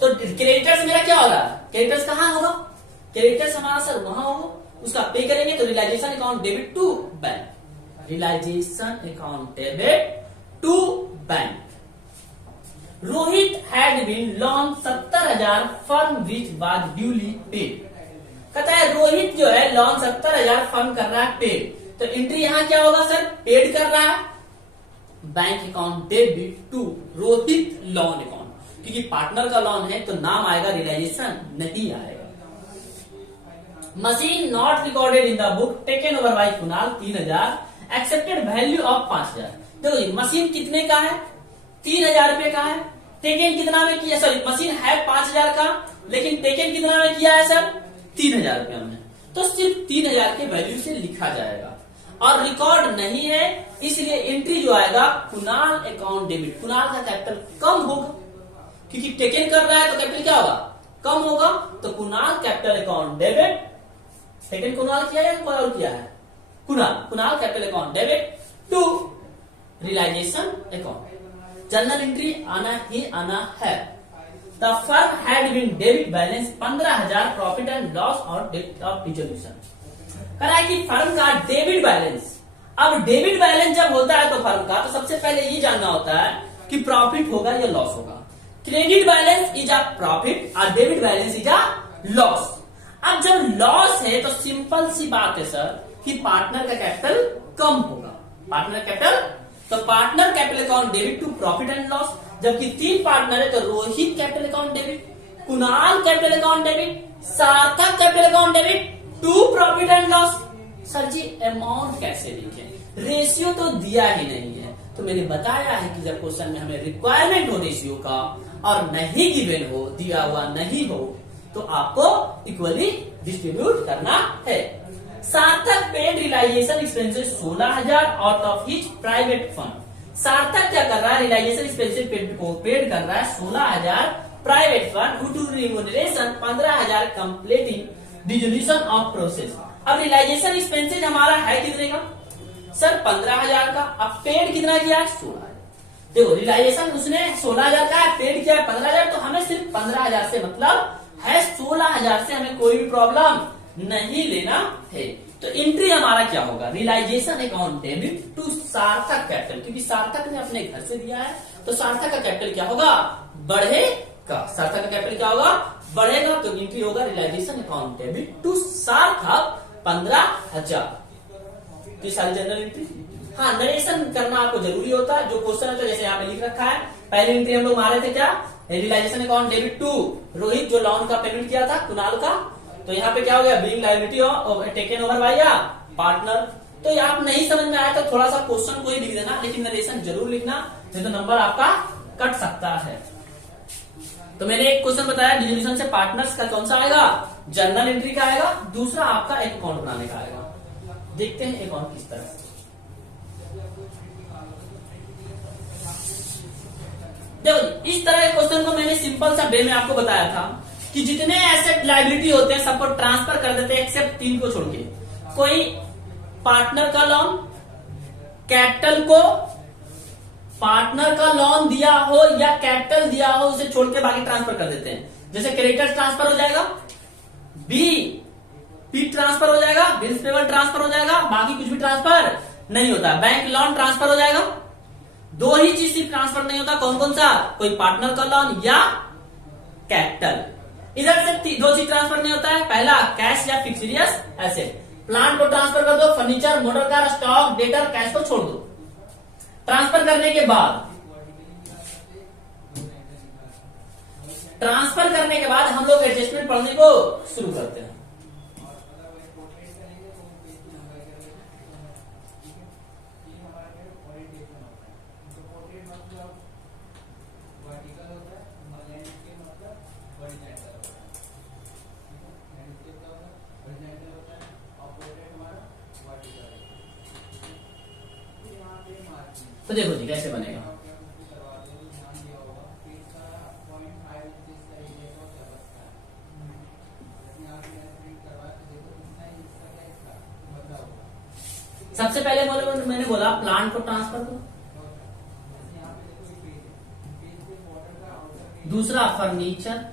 तो क्रेडिटर्स मेरा क्या होगा? क्रेडिटर्स कहां होगा? क्रेडिटर्स हमारा सर वहां होगा, उसका पे करेंगे। तो realisation account debit to bank, realisation account debit to bank. Rohit had been loan 70,000 firm which was duly paid. कहता है रोहित जो है लोन 70,000 फर्म कर रहा है पेड। तो एंट्री यहां क्या होगा सर? पेड कर रहा है, bank account debit to Rohit loan account, क्योंकि पार्टनर का लोन है तो नाम आएगा, रियलाइजेशन नहीं आएगा। Machine not recorded in the book taken over by Kunal 3,000, accepted value of 5,000। देखो जी मशीन कितने का है? 3,000 रुपए का है। टेकन कितना में किया? सॉरी, मशीन है 5,000 का, लेकिन टेकन कितना में किया है सर? 3,000 रुपया में। तो सिर्फ 3,000 के वैल्यू से लिखा जाएगा और रिकॉर्ड नहीं है, इसलिए एंट्री जो आएगा कुणाल अकाउंट डेबिट। कुणाल का कैपिटल कम होगा, क्योंकि टेकन कर रहा है तो कैपिटल क्या होगा? कम होगा। तो Kunal capital account debit, taken Kunal किया है, कोई और किया है? Kunal capital account debit to realisation account. General entry आना ही आना है। The firm had been debit balance 15,000 profit and loss और डेट ऑफ डिसोल्यूशन। कह रहा है कि फर्म का डेबिट बैलेंस। अब डेबिट बैलेंस जब होता है तो फर्म का, तो सबसे पहले ये जानना होता है कि प्रॉफिट होगा या लॉस होगा। Credit balance is a profit और debit balance is a loss. अब जब लॉस है तो सिंपल सी बात है सर कि पार्टनर का कैपिटल कम होगा। पार्टनर कैपिटल, तो partner capital account debit to profit and loss. जबकि 3 पार्टनर है तो Rohit capital account debit, Kunal capital account debit, Sarthak capital account debit to profit and loss. Sir जी अमाउंट कैसे लिखें? रेशियो तो दिया ही नहीं है। तो मैंने बताया है कि जब क्वेश्चन में हमें रिक्वायरमेंट हो रेशियो का और नहीं गिवन हो, दिया हुआ नहीं हो, तो आपको इक्वली डिस्ट्रीब्यूट करना है। Sarthak paid realisation expenses 16,000 out of his private fund. Sarthak क्या कर रहा है? रियलाइजेशन एक्सपेंसेस पेड कर रहा है 16,000 private fund to remuneration 15,000 completing dissolution of process. अब रियलाइजेशन एक्सपेंसेस हमारा है कितने का सर? 15,000 का। अब पेड कितना किया? 16,000। देखो रियलाइजेशन उसने 16,000 का है, पेड किया है 15,000, तो हमें सिर्फ 15,000 से मतलब है, 16,000 से हमें कोई भी प्रॉब्लम नहीं लेना है। तो एंट्री हमारा क्या होगा? रियलाइजेशन अकाउंट डेबिट टू सार्थक कैपिटल, क्योंकि सार्थक ने अपने घर से दिया है तो सार्थक का कैपिटल क्या होगा? बढ़ेगा। सार्थक का कैपिटल क्या होगा? बढ़ेगा। तो एंट्री होगा रियलाइजेशन अकाउंट डेबिट टू सार्थक 15,000। तो सारी जनरल एंट्री। हाँ, नरेशन करना आपको जरूरी होता है। जो क्वेश्चन होता है जैसे यहाँ पे लिख रखा है, पहली एंट्री हम लोग मारे थे क्या? Realisation account debit to Rohit जो लोन का पेमेंट किया था कुणाल का। तो यहाँ पे क्या हो गया? Being liability taken over bye partner. तो ये आप नहीं समझ में आया तो थोड़ा सा क्वेश्चन को ही लिख देना, लेकिन नरेशन जरूर लिखना, नहीं तो नंबर आपका कट सकता है। तो मैंने एक क्वेश्चन बताया डिसोल्यूशन से पार्टनर्स का कौन सा आएगा? जनरल एंट्री का आएगा। दूसरा आपका एक अकाउंट बनाने का आएगा। देखते हैं अकाउंट किस तरह से। देखो इस तरह के क्वेश्चन को मैंने सिंपल सा वे में आपको बताया था कि जितने एसेट लायबिलिटी होते हैं सबको ट्रांसफर कर देते हैं एक्सेप्ट 3 को छोड़ के। कोई पार्टनर का लोन, कैपिटल को पार्टनर का लोन दिया हो या कैपिटल दिया हो उसे छोड़ के बाकी ट्रांसफर कर देते हैं। जैसे क्रेडिटर्स ट्रांसफर हो जाएगा, पी ट्रांसफर हो जाएगा, बिल्स पेबल ट्रांसफर हो जाएगा, बाकी कुछ भी ट्रांसफर नहीं होता। बैंक लोन ट्रांसफर हो जाएगा। 2 ही चीज सिर्फ ट्रांसफर नहीं होता, कौन कौन सा? कोई पार्टनर का लोन या कैपिटल। इधर से 2 चीज ट्रांसफर नहीं होता है, पहला कैश या फिक्सरियस एसेट। प्लांट को ट्रांसफर कर दो, furniture, motor car, stock, debtor, cash को छोड़ दो। ट्रांसफर करने के बाद हम लोग एडजस्टमेंट पढ़ने को शुरू करते हैं। तो देखो जी कैसे बनेगा। सबसे पहले मैंने बोला प्लांट को ट्रांसफर करो, दूसरा furniture,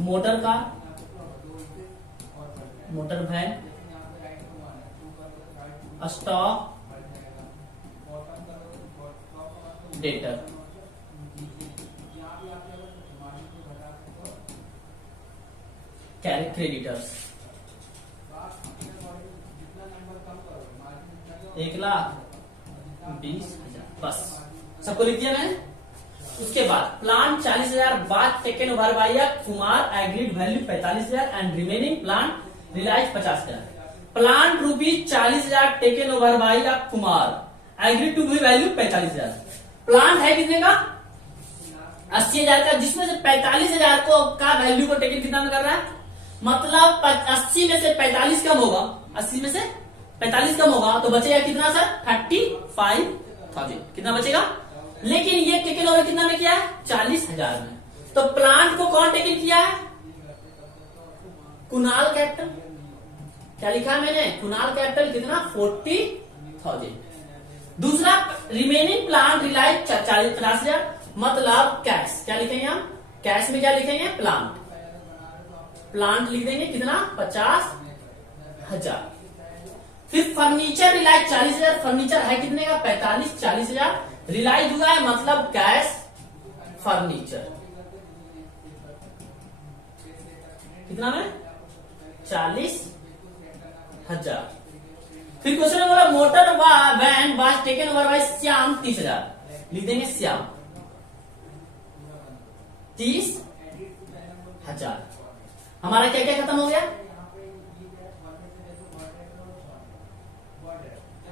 motor car, motor van, stock, debtor. Creditors 1,20,000 बस सबको लिख दिया मैंने। उसके बाद प्लांट 40,000, बाद taken over by Kumar agreed value 45,000 and remaining plant realise 50,000। Plant rupees 40,000 taken over by Kumar agreed to value 45,000। Plant है कितने का? 80,000 का, जिसमें से 45,000 को का वैल्यू को टेकन कितना में कर रहा है, मतलब 80 में से 45 कम होगा, 80 में से 45 कम होगा तो बचेगा कितना सर? 35,000। कितना बचेगा? लेकिन ये टेकन ओवर कितना में किया है? 40,000 में। तो प्लांट को कौन टेकन किया है? कुणाल कैपिटल। क्या लिखा है मैंने? कुणाल कैपिटल कितना? 40,000। दूसरा रिमेनिंग प्लांट रिलाइज 50,000, मतलब कैश। क्या लिखेंगे हम? कैश में क्या लिखेंगे? प्लांट। प्लांट लिख देंगे कितना? 50,000। फिर फर्नीचर रिलाइज 40,000, फर्नीचर है कितने का? 40,000 रिलाइज हुआ है, मतलब कैश फर्नीचर कितना में? 40,000। फिर क्वेश्चन में बोला motor van was taken over by Shyam 30,000, लिख देंगे श्याम 30,000। हमारा क्या क्या खत्म हो गया?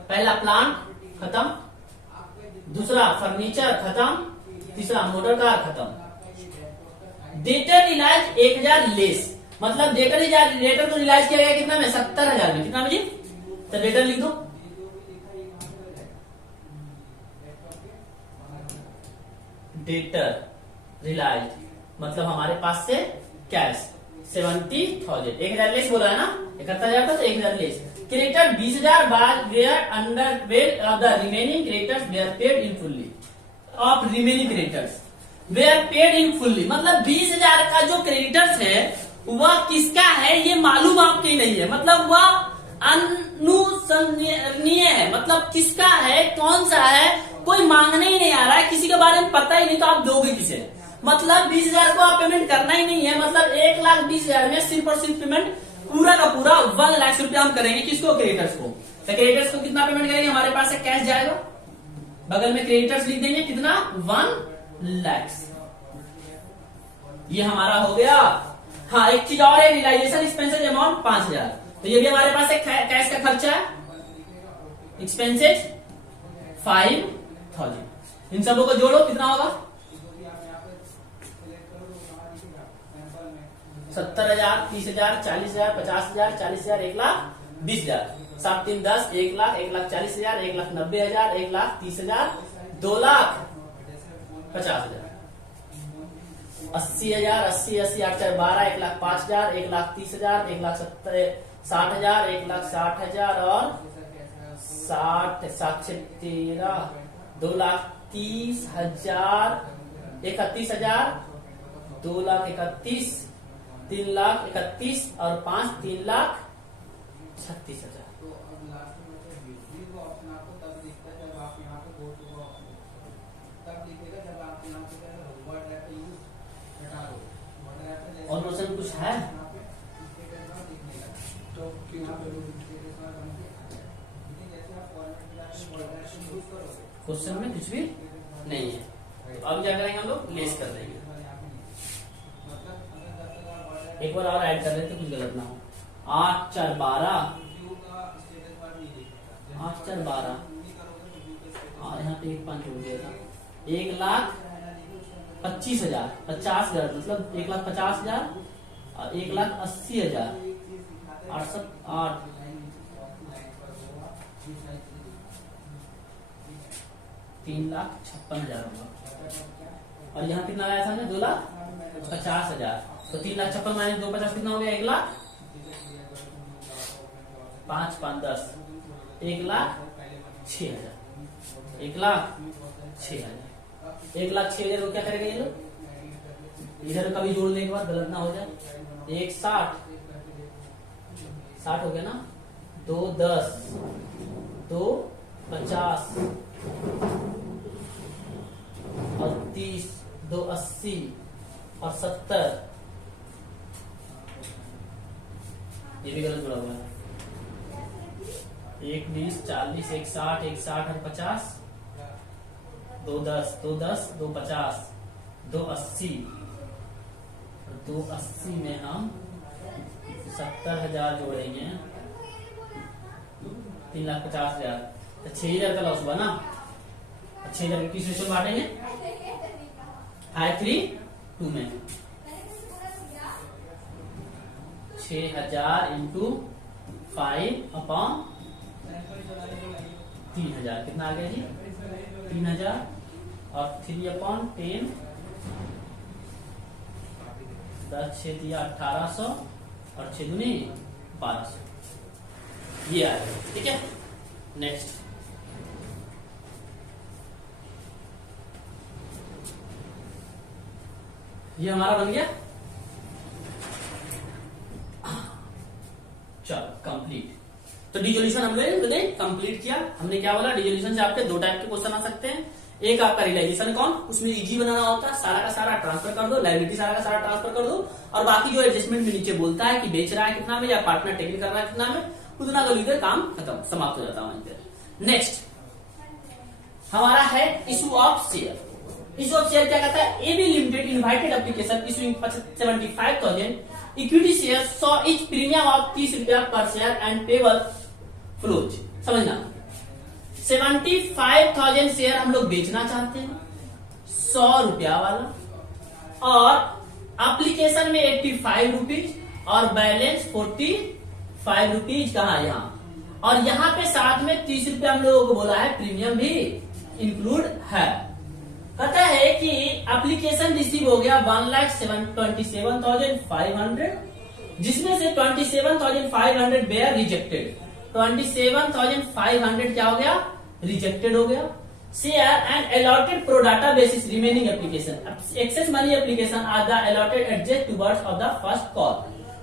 पहला प्लांट खत्म, दूसरा फर्नीचर खत्म, तीसरा मोटर कार खत्म। डेटर रिलाइज 1,000 लेस, मतलब डेटर को रिलाइज किया गया कितना में? 70,000 में। कितना में जी? तो डेटर लिख दो। डेटर रिलाइज मतलब हमारे पास से कैश 70,000, 1,000 लेस बोला है ना, 71,000 था तो 1,000 less. Creditor 20,000 were under were the remaining creditors were paid in fully of remaining creditors were paid in fully, मतलब 20,000 का जो क्रेडिटर्स है वह किसका है ये मालूम आपके नहीं है, मतलब वह अनुसंधानीय है, मतलब किसका है, कौन सा है, कोई मांगने ही नहीं आ रहा है, किसी के बारे में पता ही नहीं, तो आप दोगे किसे? मतलब 20,000 को आप पेमेंट करना ही नहीं है, मतलब 1,20,000 में सिर्फ और सिर्फ पेमेंट पूरा का पूरा 1 लाख रुपया हम करेंगे। किसको? क्रेडिटर्स को। तो क्रेडिटर्स को कितना पेमेंट करेंगे? हमारे पास से कैश जाएगा, बगल में क्रेडिटर्स लिख देंगे कितना? 1 लाख। ये हमारा हो गया। हाँ, एक चीज और है, रियलाइजेशन एक्सपेंसेस अमाउंट 5,000, तो ये भी हमारे पास एक कैश का खर्चा है, एक्सपेंसेस 5,000। इन सबों को जोड़ो कितना होगा? 70,000, 30,000, 40,000, 50,000, 40,000, 1,20,000, 7 3 10, 1 लाख, 1,40,000, 1,90,000, 1,30,000, 2,50,000, 80,000, 80 80 8 4 12, 1,05,000, 1,30,000, 1,60,000, 1,60,000 और 60 7 13, 2,30,000, 31,000, 2,31,000, 3,31,000 और 5 3,36,000। और क्वेश्चन कुछ है? क्वेश्चन में कुछ भी नहीं है, तो अब क्या करेंगे हम लोग? लेस कर देंगे। एक बार और ऐड कर लेते कुछ गलत ना हो। 8 4 12, 8 4 12 और यहाँ पे 1 5 जोड़ दिया था। 1,25,000, 50,000 मतलब 1,50,000 और 1,80,000, 8 3,56,000 होगा। और यहाँ कितना आया था? 2,00,000 50,000, तो 3,56,000 माइनस 250 कितना हो गया? 1,00,000। 5 5 10, 1,06,000। 1,06,000। 1,06,000 को क्या करेगा ये लोग? इधर का भी जोड़ लेने के बाद गलत ना हो जाए। 1 60 60 हो गया ना, 2 10, 2 50 और 30, 2 80 और 70। ये भी गलत जुड़ा हुआ है। 1 20 40, 1 60, 1 60 और 50, 2 10, 2 10, 2 50, 2 80, 280 में हम 70,000 जोड़ेंगे, 3,50,000, तो 6,000 का लॉस हुआ ना। 6,000 किस रेशो में बांटेंगे? 5:3:2 में। 6,000 इंटू 5/3,000 कितना आ गया जी? 3,000 और 3/10, 10 6 दिया 1,800 और 6 दूनी 1,200, ये आ गया। ठीक है, नेक्स्ट ये हमारा बन गया। चलो कंप्लीट। तो डिसोल्यूशन हमने कंप्लीट किया। हमने क्या बोला? डिसोल्यूशन से आपके 2 टाइप के क्वेश्चन आ सकते हैं। एक आपका रियलाइजेशन कौन, उसमें इजी बनाना होता है, सारा का सारा ट्रांसफर कर दो, लायबिलिटी सारा का सारा ट्रांसफर कर दो, और बाकी जो एडजस्टमेंट में नीचे बोलता है कि बेच रहा है कितना में या पार्टनर टेकन कर रहा है कितना में, उतना का लीजिए, काम खत्म, समाप्त हो जाता है वहीं पे। नेक्स्ट हमारा है issue of share. Issue of share क्या कहता है? AB limited invited application issuing 75,000 equity share, saw each premium of 30 रुपया पर शेयर एंड पेबल फ्लोज। समझना, 75,000 शेयर हम लोग बेचना चाहते हैं 100 रुपया वाला, और एप्लीकेशन में 85 रुपीज और बैलेंस 45 रुपीज। कहा? यहाँ। और यहाँ पे साथ में 30 रुपया हम लोगों को बोला है प्रीमियम भी इंक्लूड है। कहता है कि एप्लीकेशन रिसीव हो गया 1,27,500, जिसमें से 27,500 वेयर रिजेक्टेड। 27,500 क्या हो गया? रिजेक्टेड हो गया। Share and allotted pro rata basis remaining application, excess money application are the allotted adjust towards of the first call.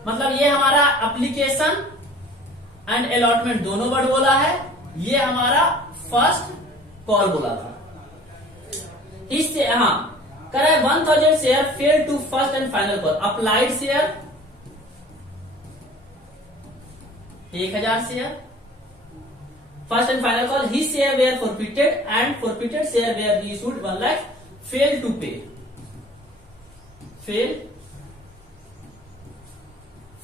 मतलब ये हमारा एप्लीकेशन एंड अलॉटमेंट दोनों वर्ड बोला है, ये हमारा फर्स्ट कॉल बोला था। इससे हाँ करे 1,000 share fail to first and final call. Applied share 1,000 share, first and final call, ही share were forfeited and forfeited share were reissued 1 lakh, fail to pay,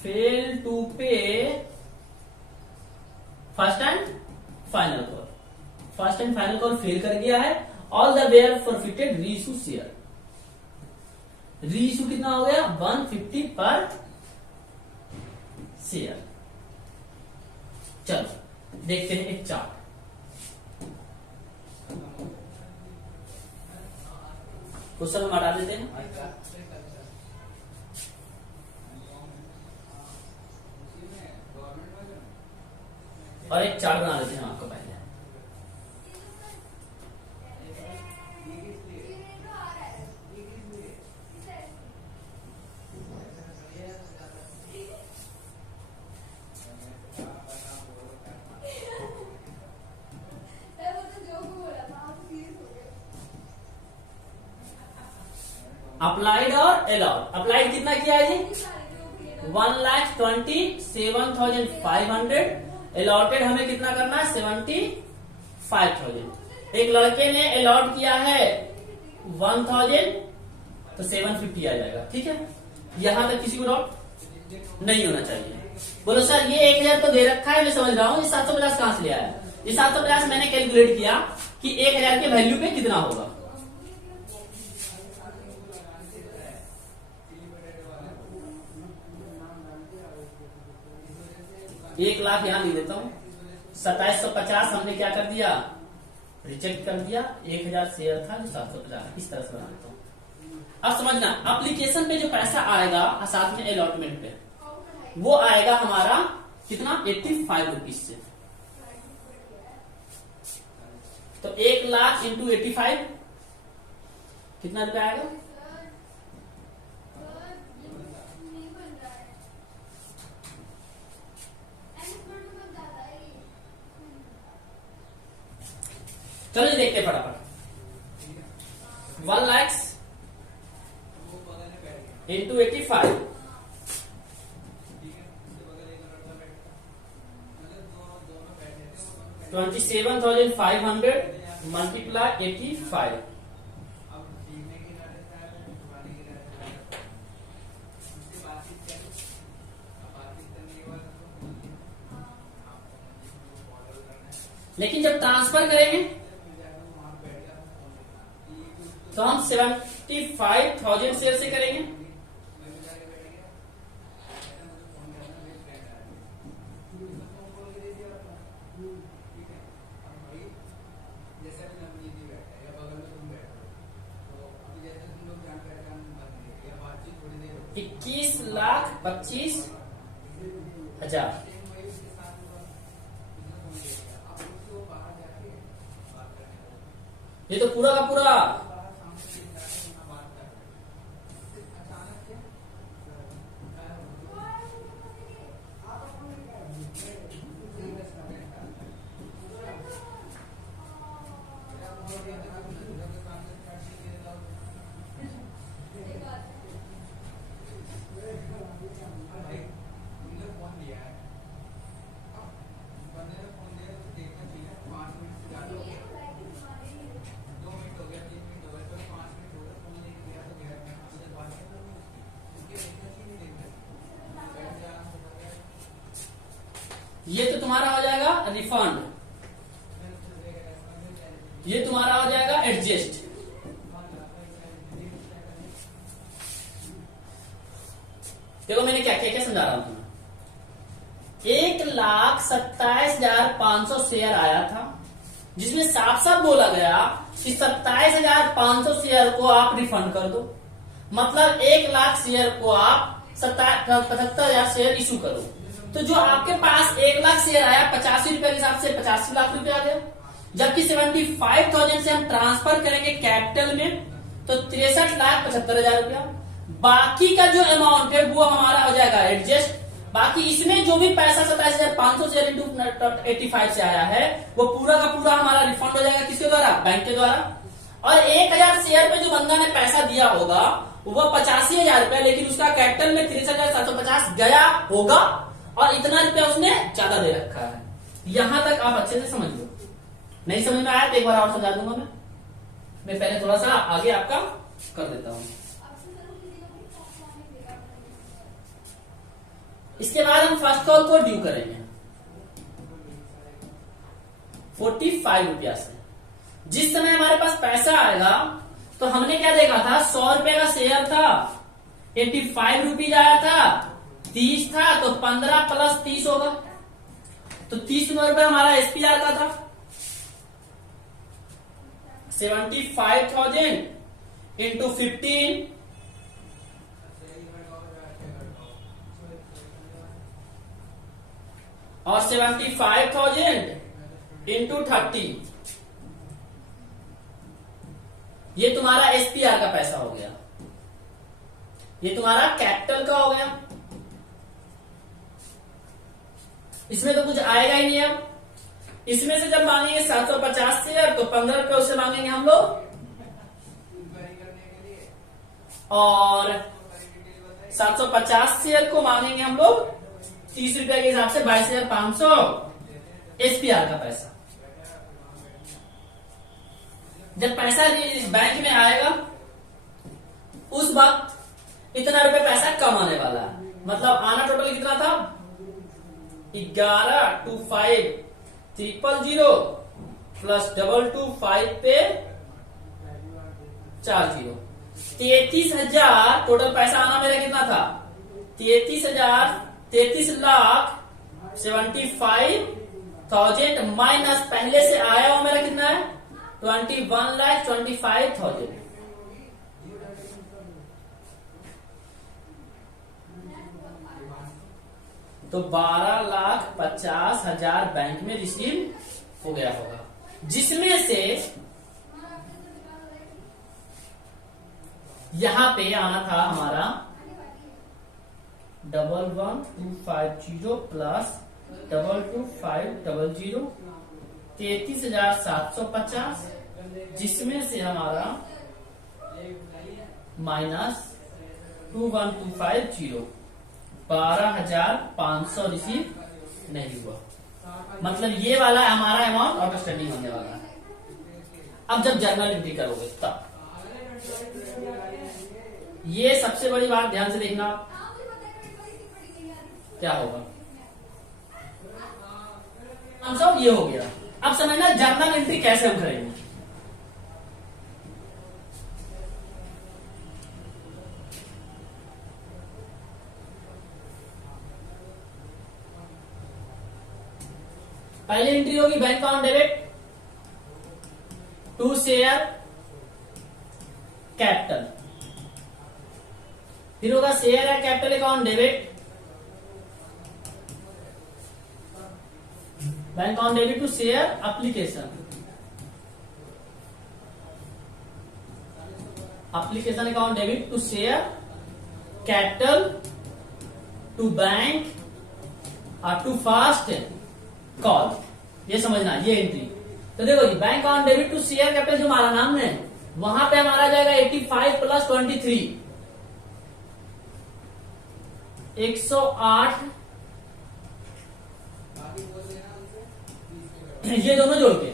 fail to pay first and final call. First and final call fail कर गया है। All the were forfeited reissue share, reissue कितना हो गया? 150 पर share. चलो देखते हैं एक चार्ट। क्वेश्चन हम हटा देते हैं। और एक चार्ट बना देते हैं आपको पहले। अप्लाइड और अलाउड। अप्लाइड कितना किया है जी? 1,27,500। अलॉटेड हमें कितना करना है? 75,000। एक लड़के ने अलॉट किया है 1,000, तो 750 आ जाएगा। ठीक है, यहां तक किसी को डाउट नहीं होना चाहिए। बोलो सर ये 1,000 तो दे रखा है, मैं समझ रहा हूं, ये 750 कहां से ले आया? ये 750 मैंने कैलकुलेट किया कि 1,000 के वैल्यू पे कितना होगा। 1,00,000 यहां लिख देता हूं। 2750 हमने क्या कर दिया? रिजेक्ट कर दिया। 1,000 शेयर था जो 750, इस तरह से बना देता हूं। अब समझना, एप्लीकेशन पे जो पैसा आएगा साथ में अलॉटमेंट पे, वो आएगा हमारा कितना, 85 रुपीज से। तो 1,00,000 इंटू 85 कितना रुपया आएगा? चलो देखते फटाफट। 1,00,000 इंटू 85 27,500 मल्टीप्लाई 85। लेकिन जब ट्रांसफर करेंगे तो हम 75,000 शेयर से करेंगे। $21,25,000। ये तो पूरा का पूरा ये तो तुम्हारा हो जाएगा रिफंड, ये तुम्हारा हो जाएगा एडजस्ट। देखो मैंने क्या क्या क्या समझा रहा हूं तुम्हें। 1,27,500 शेयर आया था, जिसमें साफ साफ बोला गया कि 27,500 शेयर को आप रिफंड कर दो। मतलब 1,00,000 शेयर को आप 75,000 शेयर इशू करो। तो जो आपके पास 1,00,000 शेयर आया, 85 रुपए के हिसाब से 85 लाख रुपए आ गया। जबकि 75,000 से हम ट्रांसफर करेंगे कैपिटल में तो 63,75,000 रुपया। बाकी का जो अमाउंट है वो हमारा हो जाएगा एडजस्ट। बाकी इसमें जो भी पैसा 27,500 शेयर इंटू 85 से आया है वो पूरा का पूरा हमारा रिफंड हो जाएगा। किसके द्वारा? बैंक के द्वारा। और 1,000 शेयर पे जो बंदा ने पैसा दिया होगा वो 85,000 रुपया, लेकिन उसका कैपिटल में 63,750 गया होगा और इतना रुपया उसने ज्यादा दे रखा है। यहां तक आप अच्छे से समझ लो। नहीं समझ में आया तो एक बार और समझा दूंगा मैं पहले थोड़ा सा आगे आपका कर देता हूं। इसके बाद हम फर्स्ट कॉल को ड्यू करेंगे 45 रुपया से। जिस समय हमारे पास पैसा आएगा तो हमने क्या देखा था, 100 रुपए का शेयर था, 85 रुपीज आया था, 30 था तो 15 प्लस 30 होगा, तो 30 रुपए हमारा एसपीआर का था। 75,000 इंटू 15 और 75,000 इंटू 30, ये तुम्हारा एसपीआर का पैसा हो गया। ये तुम्हारा कैपिटल का हो गया। इसमें तो कुछ आएगा ही नहीं। अब इसमें से जब मांगेंगे 750 शेयर तो 15 रुपए उससे मांगेंगे हम लोग, और 750 शेयर को मांगेंगे हम लोग 30 रुपए के हिसाब से 22,500 एसपीआर का पैसा। जब पैसा बैंक में आएगा उस वक्त इतना रुपए पैसा कम आने वाला है। मतलब आना टोटल कितना था, 11,25,000 प्लस 225 पे 40, 33,000 टोटल पैसा आना मेरा कितना था, 33,75,000 माइनस पहले से आया हुआ मेरा कितना है, 21,25,000। तो 12,50,000 बैंक में रिसीव हो गया होगा, जिसमें से यहां पे आना था हमारा 11,250 प्लस 22,500 33,750, जिसमें से हमारा माइनस 21,250 12,500 रिसीव नहीं हुआ। मतलब ये वाला हमारा अमाउंट आउटस्टैंडिंग होने वाला है। अब जब जर्नल एंट्री करोगे तब ये सबसे बड़ी बात ध्यान से देखना, क्या होगा। आंसर ये हो गया। अब समझना जर्नल एंट्री कैसे हम करेंगे। पहली एंट्री होगी bank account debit to share capital, फिर होगा शेयर या capital account debit, bank account debit to share application, application account debit to share capital to bank और टू फास्ट कॉल। ये समझना ये एंट्री। तो देखो जी, bank account debit to share capital जो हमारा नाम है वहां पे हमारा जाएगा 85 प्लस 23 108, ये दोनों जोड़ के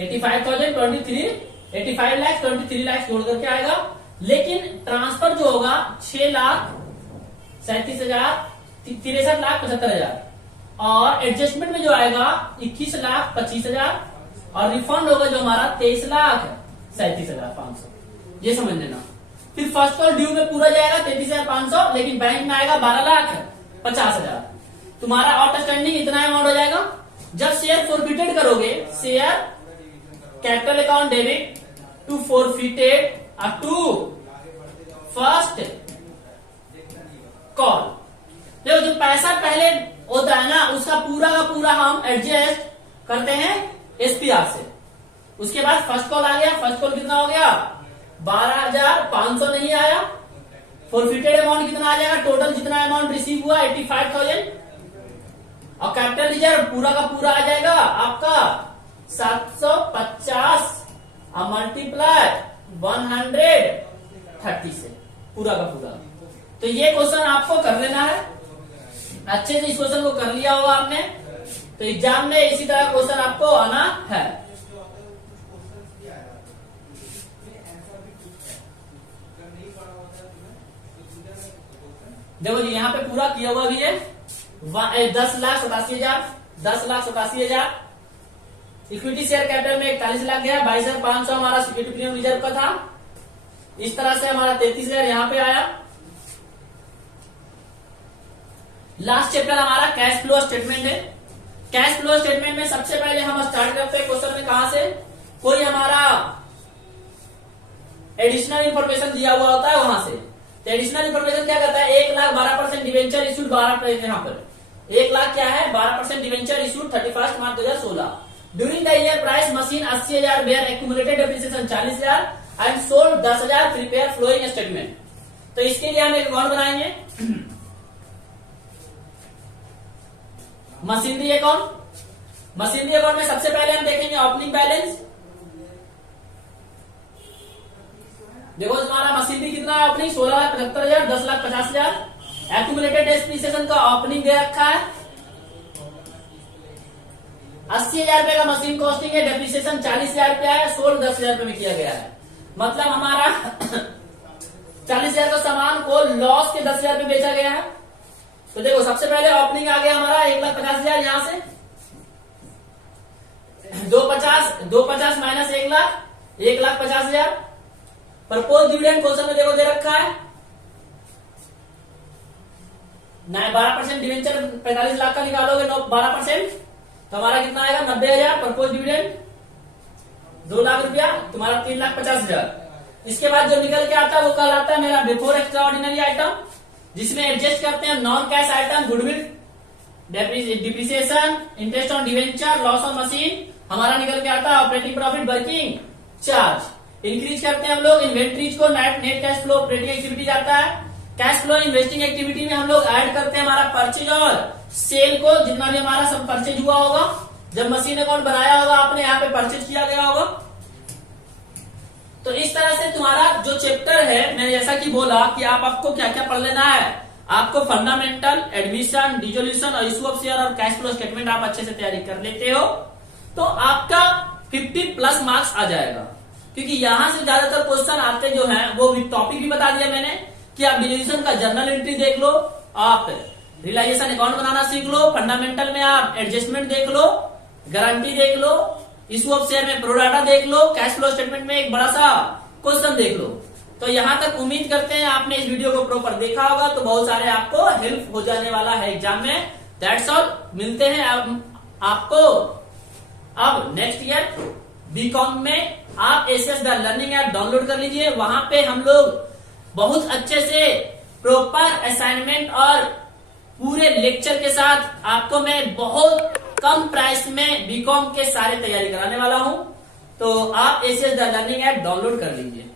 85 लाख 23 लाख जोड़ करके आएगा। लेकिन ट्रांसफर जो होगा 6,37,63,75,000 और एडजस्टमेंट में जो आएगा 21,25,000 और रिफंड होगा जो हमारा 23,37,500। ये समझ लेना। फिर फर्स्ट कॉल ड्यू में पूरा जाएगा 33,500, लेकिन बैंक में आएगा 12,50,000। तुम्हारा आउटस्टैंडिंग इतना अमाउंट हो जाएगा। जब शेयर फॉरफिटेड करोगे, share capital account debit to forfeited to first call. देखो जो पैसा पहले होता है ना उसका पूरा का पूरा हम एडजस्ट करते हैं एसपीआर से। उसके बाद फर्स्ट कॉल आ गया। फर्स्ट कॉल कितना हो गया 12,500 नहीं आया। फॉरफिटेड अमाउंट कितना आ जाएगा, टोटल जितना अमाउंट रिसीव हुआ 85,000 और कैपिटल रिजर्व पूरा का पूरा आ जाएगा आपका 750 और मल्टीप्लाई 130 से पूरा का पूरा। तो ये क्वेश्चन आपको कर लेना है। अच्छे से इस क्वेश्चन को कर लिया होगा आपने, तो एग्जाम में इसी तरह क्वेश्चन आपको आना है। देखो जी यहाँ पे पूरा किया हुआ भी है 10,87,000 इक्विटी शेयर कैपिटल में 41 लाख गया। 22,500 हमारा सिक्योरिटी प्रीमियम रिजर्व का था। इस तरह से हमारा 33,000 यहाँ पे आया। लास्ट चैप्टर हमारा कैश फ्लो स्टेटमेंट है। कैश फ्लो स्टेटमेंट में सबसे पहले हम स्टार्ट करते हैं क्वेश्चन में कहां से, कोई हमारा एडिशनल इंफॉर्मेशन दिया हुआ होता है वहां से। तो एडिशनल इंफॉर्मेशन क्या करता है 1,12% डिवेंचर इशूड 12% यहाँ पर 1 लाख क्या है 12% debenture issued 31 March 2016। During the year price machine 80,000 bear accumulated depreciation 40,000 and sold 10,000 prepare following statement. तो इसके लिए हम एक अकाउंट बनाएंगे मशीनरी अकाउंट। मशीनरी अकाउंट में सबसे पहले हम देखेंगे ओपनिंग बैलेंस। देखो हमारा मशीनरी कितना है ओपनिंग 16,75,000 10,50,000। एक्यूमुलेटेड डेप्रिसिएशन का ओपनिंग दे रखा है 80,000 रुपए का मशीन कॉस्टिंग है। डेप्रिसिएशन 40,000 रुपया है। सोल्ड 10,000 रुपए में किया गया है। मतलब हमारा 40,000 का सामान को लॉस के 10,000 रुपए बेचा गया है। तो देखो सबसे पहले ओपनिंग आ गया हमारा 1,50,000 यहां से 250 minus 1 lakh 1,50,000। Propose dividend question में देखो दे रखा है 12% डिवेंचर 45 लाख का निकालोगे 12% तो हमारा कितना आएगा 90,000। प्रपोज डिविडेंड 2 लाख रुपया तुम्हारा 3,50,000। इसके बाद जो निकल के आता है वो कहलाता है मेरा बिफोर एक्स्ट्रा ऑर्डिनरी आइटम। जिसमें एडजस्ट करते हैं non cash item, goodwill, depreciation, interest on debenture, loss on machine, हमारा निकल के आता है operating profit, working charge. Increase करते हैं हम लोग इन्वेंट्रीज को, net cash flow operating activity आता है। कैश फ्लो इन्वेस्टिंग एक्टिविटी में हम लोग ऐड करते हैं हमारा परचेज और सेल को, जितना भी हमारा सब परचेज हुआ होगा, जब मशीन अकाउंट बनाया होगा आपने, यहाँ पे परचेज किया गया होगा। तो इस तरह से तुम्हारा जो चैप्टर है, मैंने जैसा कि बोला कि आपको क्या क्या पढ़ लेना है। आपको फंडामेंटल, एडमिशन, डिसोल्यूशन और इशू ऑफ शेयर और कैश फ्लो स्टेटमेंट आप अच्छे से तैयारी कर लेते हो तो आपका 50+ मार्क्स आ जाएगा, क्योंकि यहां से ज्यादातर क्वेश्चन आते जो हैं वो टॉपिक भी बता दिया मैंने कि आप डिसोल्यूशन का जर्नल एंट्री देख लो, आप रियलाइजेशन अकाउंट बनाना सीख लो, फंडामेंटल में आप एडजस्टमेंट देख लो, गारंटी देख लो, इशू ऑफ शेयर में प्रोडाटा देख लो, कैश फ्लो स्टेटमेंट में एक बड़ा सा क्वेश्चन देख लो। तो यहां तक उम्मीद करते हैं आपने इस वीडियो को प्रॉपर देखा होगा, तो बहुत सारे आपको हेल्प हो जाने वाला है एग्जाम में। दैट्स ऑल, मिलते हैं आपको अब नेक्स्ट ईयर बीकॉम में। आप ACS the learning app download कर लीजिए, वहां पे हम लोग बहुत अच्छे से प्रॉपर असाइनमेंट और पूरे लेक्चर के साथ आपको मैं बहुत कम प्राइस में बीकॉम के सारे तैयारी कराने वाला हूं। तो आप ACS the learning app download कर लीजिए।